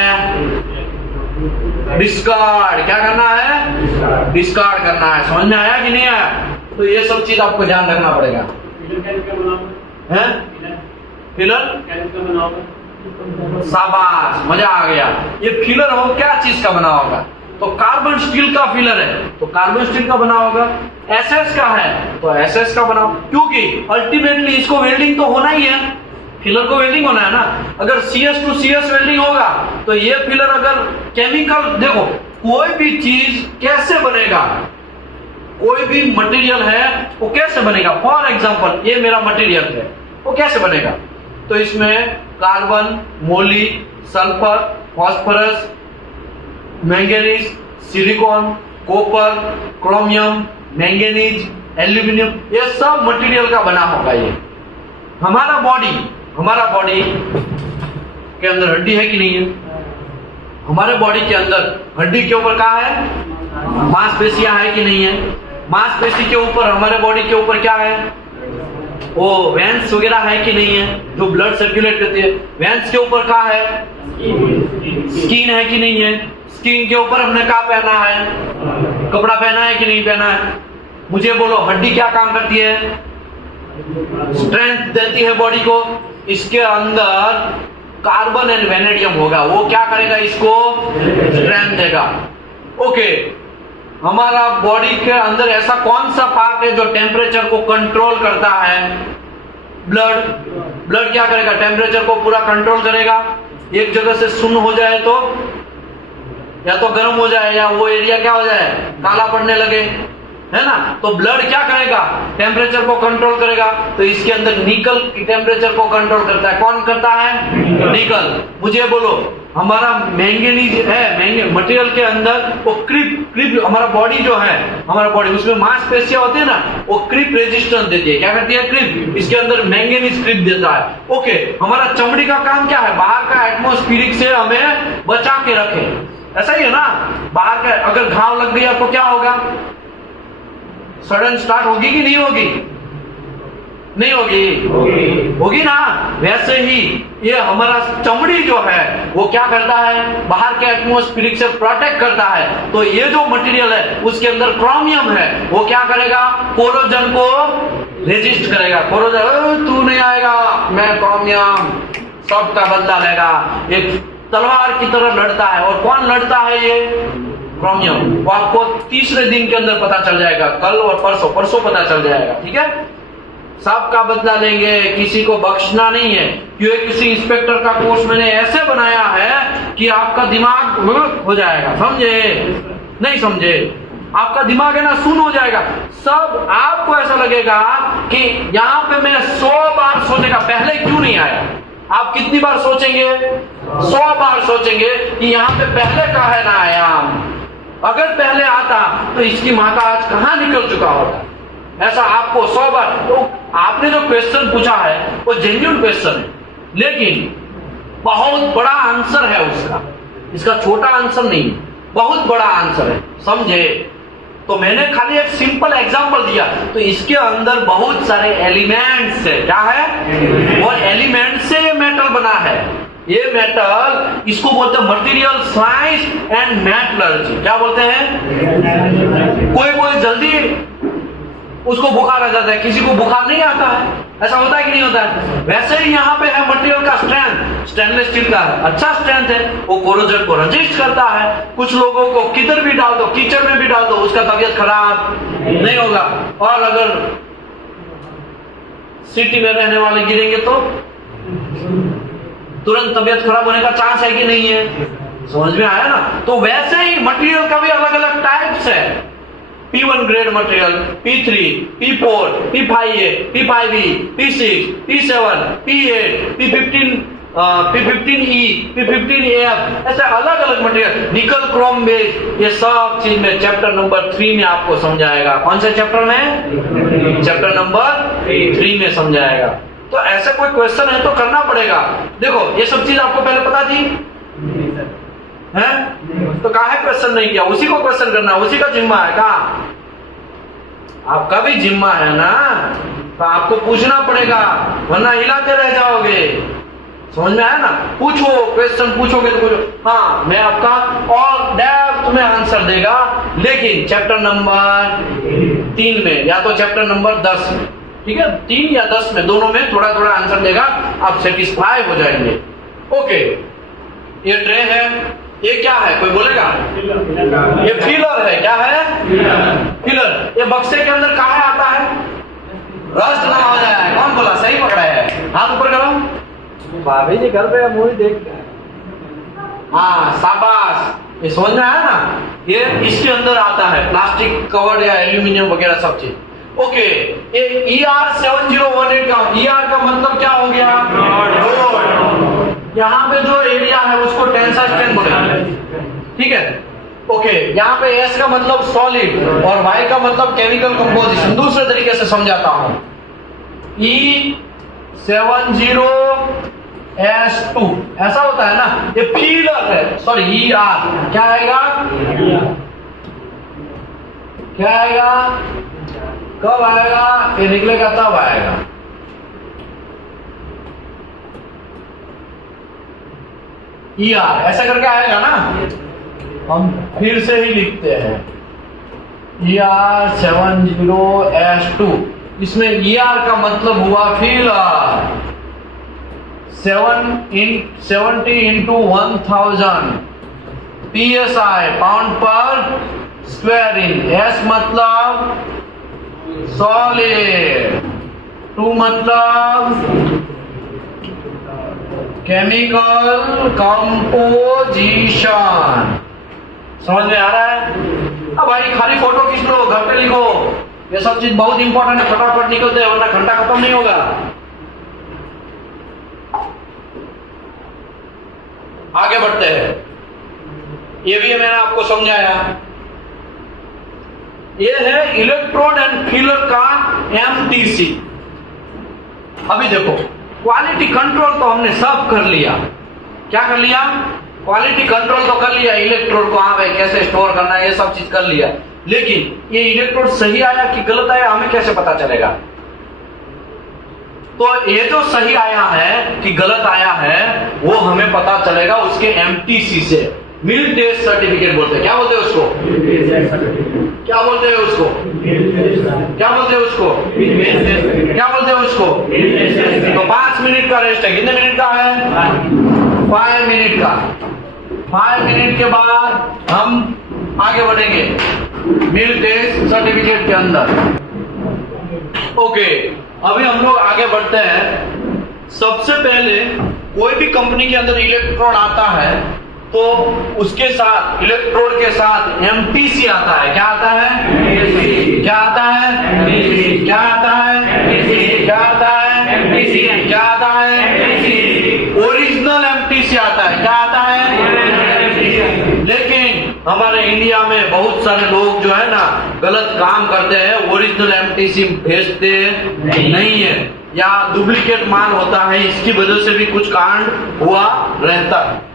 डिस्कार्ड। क्या करना है? डिस्कार्ड करना है। समझ में आया कि नहीं आया? तो ये सब चीज आपको ध्यान रखना पड़ेगा। फीलर शाबाश, मजा आ गया। ये फीलर हो क्या चीज का बना होगा? तो कार्बन स्टील का फीलर है, तो कार्बन स्टील का बना होगा। SS का है तो SS का बनाओ, क्योंकि अल्टीमेटली इसको वेल्डिंग तो होना ही है, फीलर को वेल्डिंग होना है ना। अगर CS to CS वेल्डिंग होगा तो ये फीलर, अगर केमिकल, देखो कोई भी चीज कैसे बनेगा, कोई भी मटेरियल है वो कैसे बनेगा। फॉर एग्जांपल ये मेरा मटेरियल है, वो कैसे बनेगा? तो इसमें carbon, moly, sulphur, phosphorus, manganese, silicon, copper, chromium, manganese, aluminium, ये सब मटेरियल का बना होगा। ये हमारा बॉडी के अंदर हड्डी है कि नहीं है? हमारे बॉडी के अंदर हड्डी के ऊपर क्या है? मांसपेशियां है कि नहीं है? मांसपेशी के ऊपर, हमारे बॉडी के ऊपर क्या है? वो वेंस वगैरह है कि नहीं है, जो ब्लड सर्कुलेट करती है। वेंस के ऊपर क्या है? स्किन है कि नहीं है? स्किन के ऊपर हमने क्या पहना है? कपड़ा पहना है कि नहीं पहना है? मुझे बोलो, हड्डी क्या काम करती है? स्ट्रेंथ देती है बॉडी को। इसके अंदर कार्बन एंड वेनेडियम होगा, वो क्या करेगा? इसको स्ट्रेंथ देगा। ओके, हमारा बॉडी के अंदर ऐसा कौन सा पार्ट है जो टेम्परेचर को कंट्रोल करता है? ब्लड क्या करेगा? टेम्परेचर को पूरा कंट्रोल करेगा। एक जगह से शून्य हो जाए तो या तो गर्म हो जाए या वो एरिया क्या हो जाए? काला पड़ने लगे, है ना। तो ब्लड क्या करेगा? टेम्परेचर को कंट्रोल करेगा। तो इसके अंदर निकल की टेम्परेचर को कंट्रोल करता है। कौन करता है? निकल। मुझे बोलो, हमारा मैंगनीज है, मटेरियल के अंदर वो क्रिप हमारा बॉडी जो है, हमारा बॉडी उसमें मांसपेशियां होती है ना, वो क्रिप रेजिस्टेंस देती है। क्या करती है? क्रिप। इसके अंदर मैंगनीज क्रिप देता है। ओके, हमारा चमड़ी का काम क्या है? बाहर का एटमॉस्फेरिक से हमें बचा के रखे। ऐसा ही है ना, बाहर का अगर घाव लग गया तो क्या होगा? सडन स्टार्ट होगी कि नहीं होगी? नहीं होगी ना। वैसे ही ये हमारा चमड़ी जो है वो क्या करता है? बाहर के एटमॉस्फेरिक से प्रोटेक्ट करता है। तो ये जो मटेरियल है उसके अंदर क्रोमियम है, वो क्या करेगा? कोरोजन को रेजिस्ट करेगा। कोरोजन, तू नहीं आएगा, मैं क्रोमियम सबका बदला लेगा। एक तलवार की तरह लड़ता है। और कौन लड़ता है? ये क्रोमियम। वो आपको तीसरे दिन के अंदर पता चल जाएगा, कल और परसों पता चल जाएगा। ठीक है, सबका बदला लेंगे, किसी को बख्शना नहीं है। क्योंकि किसी इंस्पेक्टर का कोर्स मैंने ऐसे बनाया है कि आपका दिमाग हो जाएगा। समझे? नहीं समझे? आपका दिमाग है ना सुन हो जाएगा। सब आपको ऐसा लगेगा कि यहाँ पे मैं 100 बार सोचेगा पहले क्यों नहीं आया। आप कितनी बार सोचेंगे? 100 बार सोचेंगे कि यहाँ पे पहले का है ना आया। अगर पहले आता तो इसकी माँ का आज कहाँ निकल चुका होता। ऐसा आपको 100 बार। तो आपने जो क्वेश्चन पूछा है वो जेन्युइन क्वेश्चन है, लेकिन बहुत बड़ा आंसर है उसका। इसका छोटा आंसर नहीं, बहुत बड़ा आंसर है, समझे? तो मैंने खाली एक सिंपल एग्जांपल दिया, तो इसके अंदर बहुत सारे एलिमेंट्स है। क्या है? वो एलिमेंट से ये मेटल बना है। ये मेटल, इसको बोलते हैं मटेरियल साइंस एंड मेटलर्जी। क्या बोलते हैं? कोई जल्दी उसको बुखार आ जाता है, किसी को बुखार नहीं आता है। ऐसा होता है कि नहीं होता है? वैसे ही यहाँ पे है मटेरियल का स्ट्रेंथ, स्टेनलेस स्टील का अच्छा स्ट्रेंथ है, वो कोरोजन को रजिस्ट करता है। कुछ लोगों को किधर भी डाल दो, कीचड़ में भी डाल दो, उसका तबीयत खराब नहीं होगा। और अगर सिटी में रहने वाले गिरेंगे तो तुरंत तबीयत खराब होने का चांस है कि नहीं है? समझ में आया ना? तो वैसे ही मटेरियल का भी अलग अलग टाइप्स है। P1 grade material, P3, P4, P5A, P5E, P6, P7, P8, P15, P15E, P15AF, ऐसे अलग अलग मटेरियल, निकल क्रोम बेस, ये सब चीज में चैप्टर नंबर 3 में आपको समझाएगा। कौन से चैप्टर में? चैप्टर नंबर 3 में समझाएगा। तो ऐसे कोई क्वेश्चन है तो करना पड़ेगा। देखो ये सब चीज आपको पहले पता थी है? तो काहे क्वेश्चन नहीं किया? उसी को क्वेश्चन करना, उसी का जिम्मा है। कहा आपका भी जिम्मा है ना, तो आपको पूछना पड़ेगा, वरना हिलाते रह जाओगे। समझ में आया ना? पूछो, क्वेश्चन पूछोगे तो पूछो। हाँ, मैं आपका और डेप्थ में आंसर देगा, लेकिन चैप्टर नंबर 3 में या तो चैप्टर नंबर 10 में, ठीक है? 3 या 10 में, दोनों में थोड़ा थोड़ा आंसर देगा, आप सेटिस्फाई हो जाएंगे। ओके, ये ट्रे है, ये क्या है? कोई बोलेगा? ये फिलर है। क्या है? फिलर। ये बक्से के अंदर कहाँ आता है? रस्ट ना हो जाए। कौन बोला? सही पकड़ा है, हाथ ऊपर करो। भाभी जी घर पे मूवी देखते हैं। हाँ, शाबाश। ये समझ में आया ना? ये इसके अंदर आता है, प्लास्टिक कवर्ड या एल्यूमिनियम वगैरह सब चीज। ओके, ये ER7018 का ER का मतलब क्या हो गया? रोड। यहाँ पे जो एरिया है उसको टेंसाइल स्ट्रेंथ बोलेंगे, ठीक है? ओके, यहाँ पे S का मतलब सॉलिड और Y का मतलब केमिकल कंपोजिशन। दूसरे तरीके से समझाता हूं। E70S2 ऐसा होता है ना, ये फीलर है। सॉरी, ER क्या आएगा? क्या आएगा? कब आएगा? ये निकलेगा तब आएगा। ER ऐसा करके आएगा ना, हम फिर से ही लिखते हैं ER70S2। इसमें ER का मतलब हुआ फीलर। 70 into 1000 PSI पाउंड पर स्क्वायर इंच। S मतलब सॉलिड, 2 मतलब केमिकल कंपोजिशन। समझ में आ रहा है? अब भाई खाली फोटो खींच लो, घर पे लिखो, ये सब चीज बहुत इंपॉर्टेंट है, फटाफट निकलते हैं वरना घंटा खत्म नहीं होगा। आगे बढ़ते हैं। ये भी मैंने आपको समझाया। ये है इलेक्ट्रोड एंड फीलर का MTC। अभी देखो, क्वालिटी कंट्रोल तो हमने सब कर लिया। क्या कर लिया? क्वालिटी कंट्रोल तो कर लिया। इलेक्ट्रोड को हाँ भाई कैसे स्टोर करना है, ये सब चीज कर लिया। लेकिन ये इलेक्ट्रोड सही आया कि गलत आया, हमें कैसे पता चलेगा? तो ये जो सही आया है कि गलत आया है, वो हमें पता चलेगा उसके MTC से। मिल टेस्ट सर्टिफिकेट बोलते हैं। क्या बोलते हैं उसको? क्या बोलते हैं उसको? क्या बोलते हैं उसको? क्या बोलते हैं उसको? तो 5 मिनट का रेस्ट है। कितने मिनट का है? 5 मिनट का। 5 मिनट के बाद हम आगे बढ़ेंगे मिल टेस्ट सर्टिफिकेट के अंदर। ओके, अभी हम लोग आगे बढ़ते हैं। सबसे पहले कोई भी कंपनी के अंदर इलेक्ट्रोड आता है तो उसके साथ इलेक्ट्रोड के साथ एमटीसी आता है। क्या आता है? क्या आता है? क्या आता है? क्या आता है? क्या आता है? ओरिजिनल एमटीसी आता है। क्या आता है? लेकिन हमारे इंडिया में बहुत सारे लोग जो है ना गलत काम करते हैं, ओरिजिनल एमटीसी भेजते नहीं है या डुप्लीकेट माल होता है, इसकी वजह से भी कुछ कांड हुआ रहता है।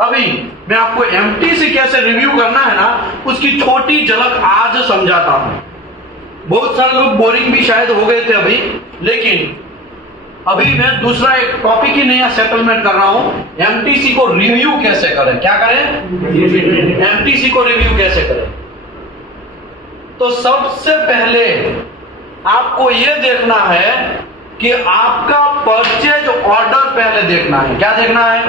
अभी मैं आपको एमटीसी कैसे रिव्यू करना है ना उसकी छोटी झलक आज समझाता हूं। बहुत सारे लोग बोरिंग भी शायद हो गए थे अभी, लेकिन अभी मैं दूसरा एक टॉपिक ही नया सेटलमेंट कर रहा हूं, एमटीसी को रिव्यू कैसे करें। क्या करें? एमटीसी को रिव्यू कैसे करें। तो सबसे पहले आपको यह देखना है कि आपका परचेज ऑर्डर पहले देखना है। क्या देखना है?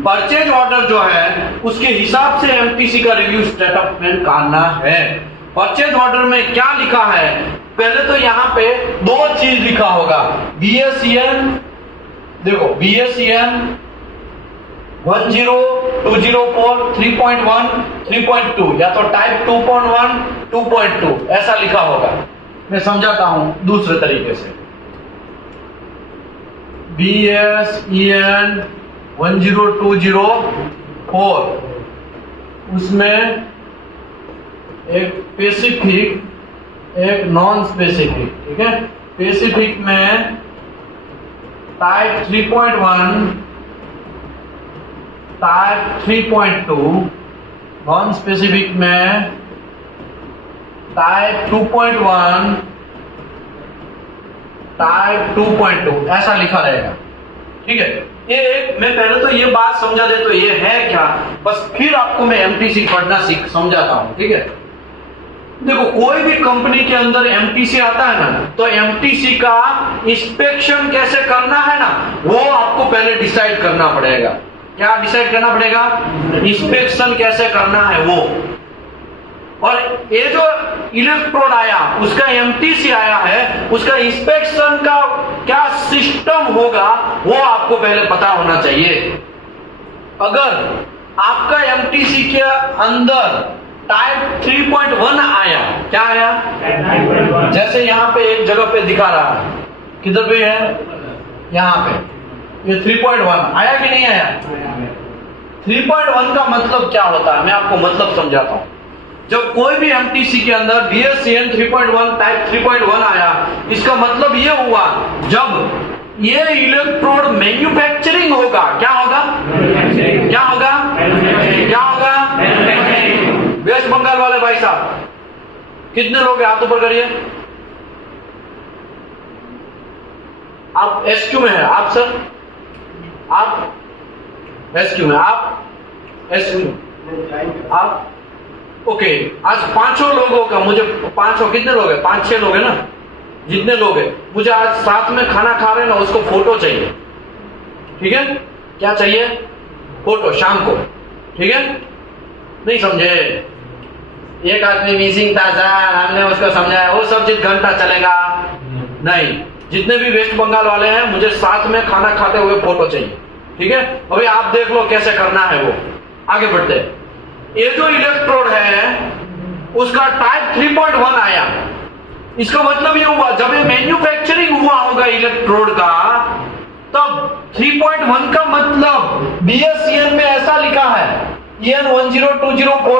परचेज ऑर्डर जो है उसके हिसाब से एमटीसी का रिव्यू स्टेटमेंट करना है। परचेज ऑर्डर में क्या लिखा है? पहले तो यहां पे दो चीज लिखा होगा, बीएसईएन, देखो बीएसईएन 10204 3.1 3.2 या तो टाइप 2.1 2.2 ऐसा लिखा होगा। मैं समझाता हूं दूसरे तरीके से। BSEN 10204 उसमें एक स्पेसिफिक एक नॉन स्पेसिफिक, ठीक है। स्पेसिफिक में टाइप 3.1 टाइप 3.2, नॉन स्पेसिफिक में टाइप 2.1 टाइप 2.2 ऐसा लिखा रहेगा, ठीक है। ये मैं पहले तो ये बात समझा दे तो ये है क्या, बस फिर आपको मैं एमटीसी पढ़ना समझाता हूं, ठीक है। देखो कोई भी कंपनी के अंदर एमटीसी आता है ना, तो एमटीसी का इंस्पेक्शन कैसे करना है ना वो आपको पहले डिसाइड करना पड़ेगा। क्या डिसाइड करना पड़ेगा? इंस्पेक्शन कैसे करना है वो। और ये जो इलेक्ट्रोड आया उसका एमटीसी आया है, उसका इंस्पेक्शन का क्या सिस्टम होगा वो आपको पहले पता होना चाहिए। अगर आपका एमटीसी के अंदर टाइप 3.1 आया, क्या आया? जैसे यहां पे एक जगह पे दिखा रहा है, किधर पे है? यहां पे ये 3.1 आया कि नहीं आया? 3.1 का मतलब क्या होता है मैं आपको मतलब समझाता हूं। जब कोई भी एमटीसी के अंदर BSEN 3.1 टाइप 3.1 आया, इसका मतलब ये हुआ जब ये इलेक्ट्रोड मैन्युफैक्चरिंग होगा, क्या होगा? क्या होगा? क्या होगा? वेस्ट बंगाल वाले भाई साहब कितने लोग हाथ ऊपर करिए। आप एसक्यू में है? आप सर आप एसक्यू में, आप एसक्यू आप ओके। आज पांचों लोगों का मुझे पांचों कितने लोग हैं? 5-6 लोग हैं ना, जितने लोग हैं मुझे आज साथ में खाना खा रहे हैं ना उसको फोटो चाहिए, ठीक है। क्या चाहिए? फोटो शाम को, ठीक है। नहीं समझे? एक आदमी मिसिंग था सर, हमने उसको समझाया, वो सब चीज घंटा चलेगा नहीं। जितने भी वेस्ट बंगाल वाले हैं मुझे साथ में खाना खाते हुए फोटो चाहिए, ठीक है। अभी आप देख लो कैसे करना है वो। आगे बढ़ते हैं। ये जो इलेक्ट्रोड है उसका टाइप 3.1 आया, इसका मतलब ये हुआ जब ये मैन्युफैक्चरिंग हुआ होगा इलेक्ट्रोड का, तब 3.1 का मतलब BSEN में ऐसा लिखा है EN 10204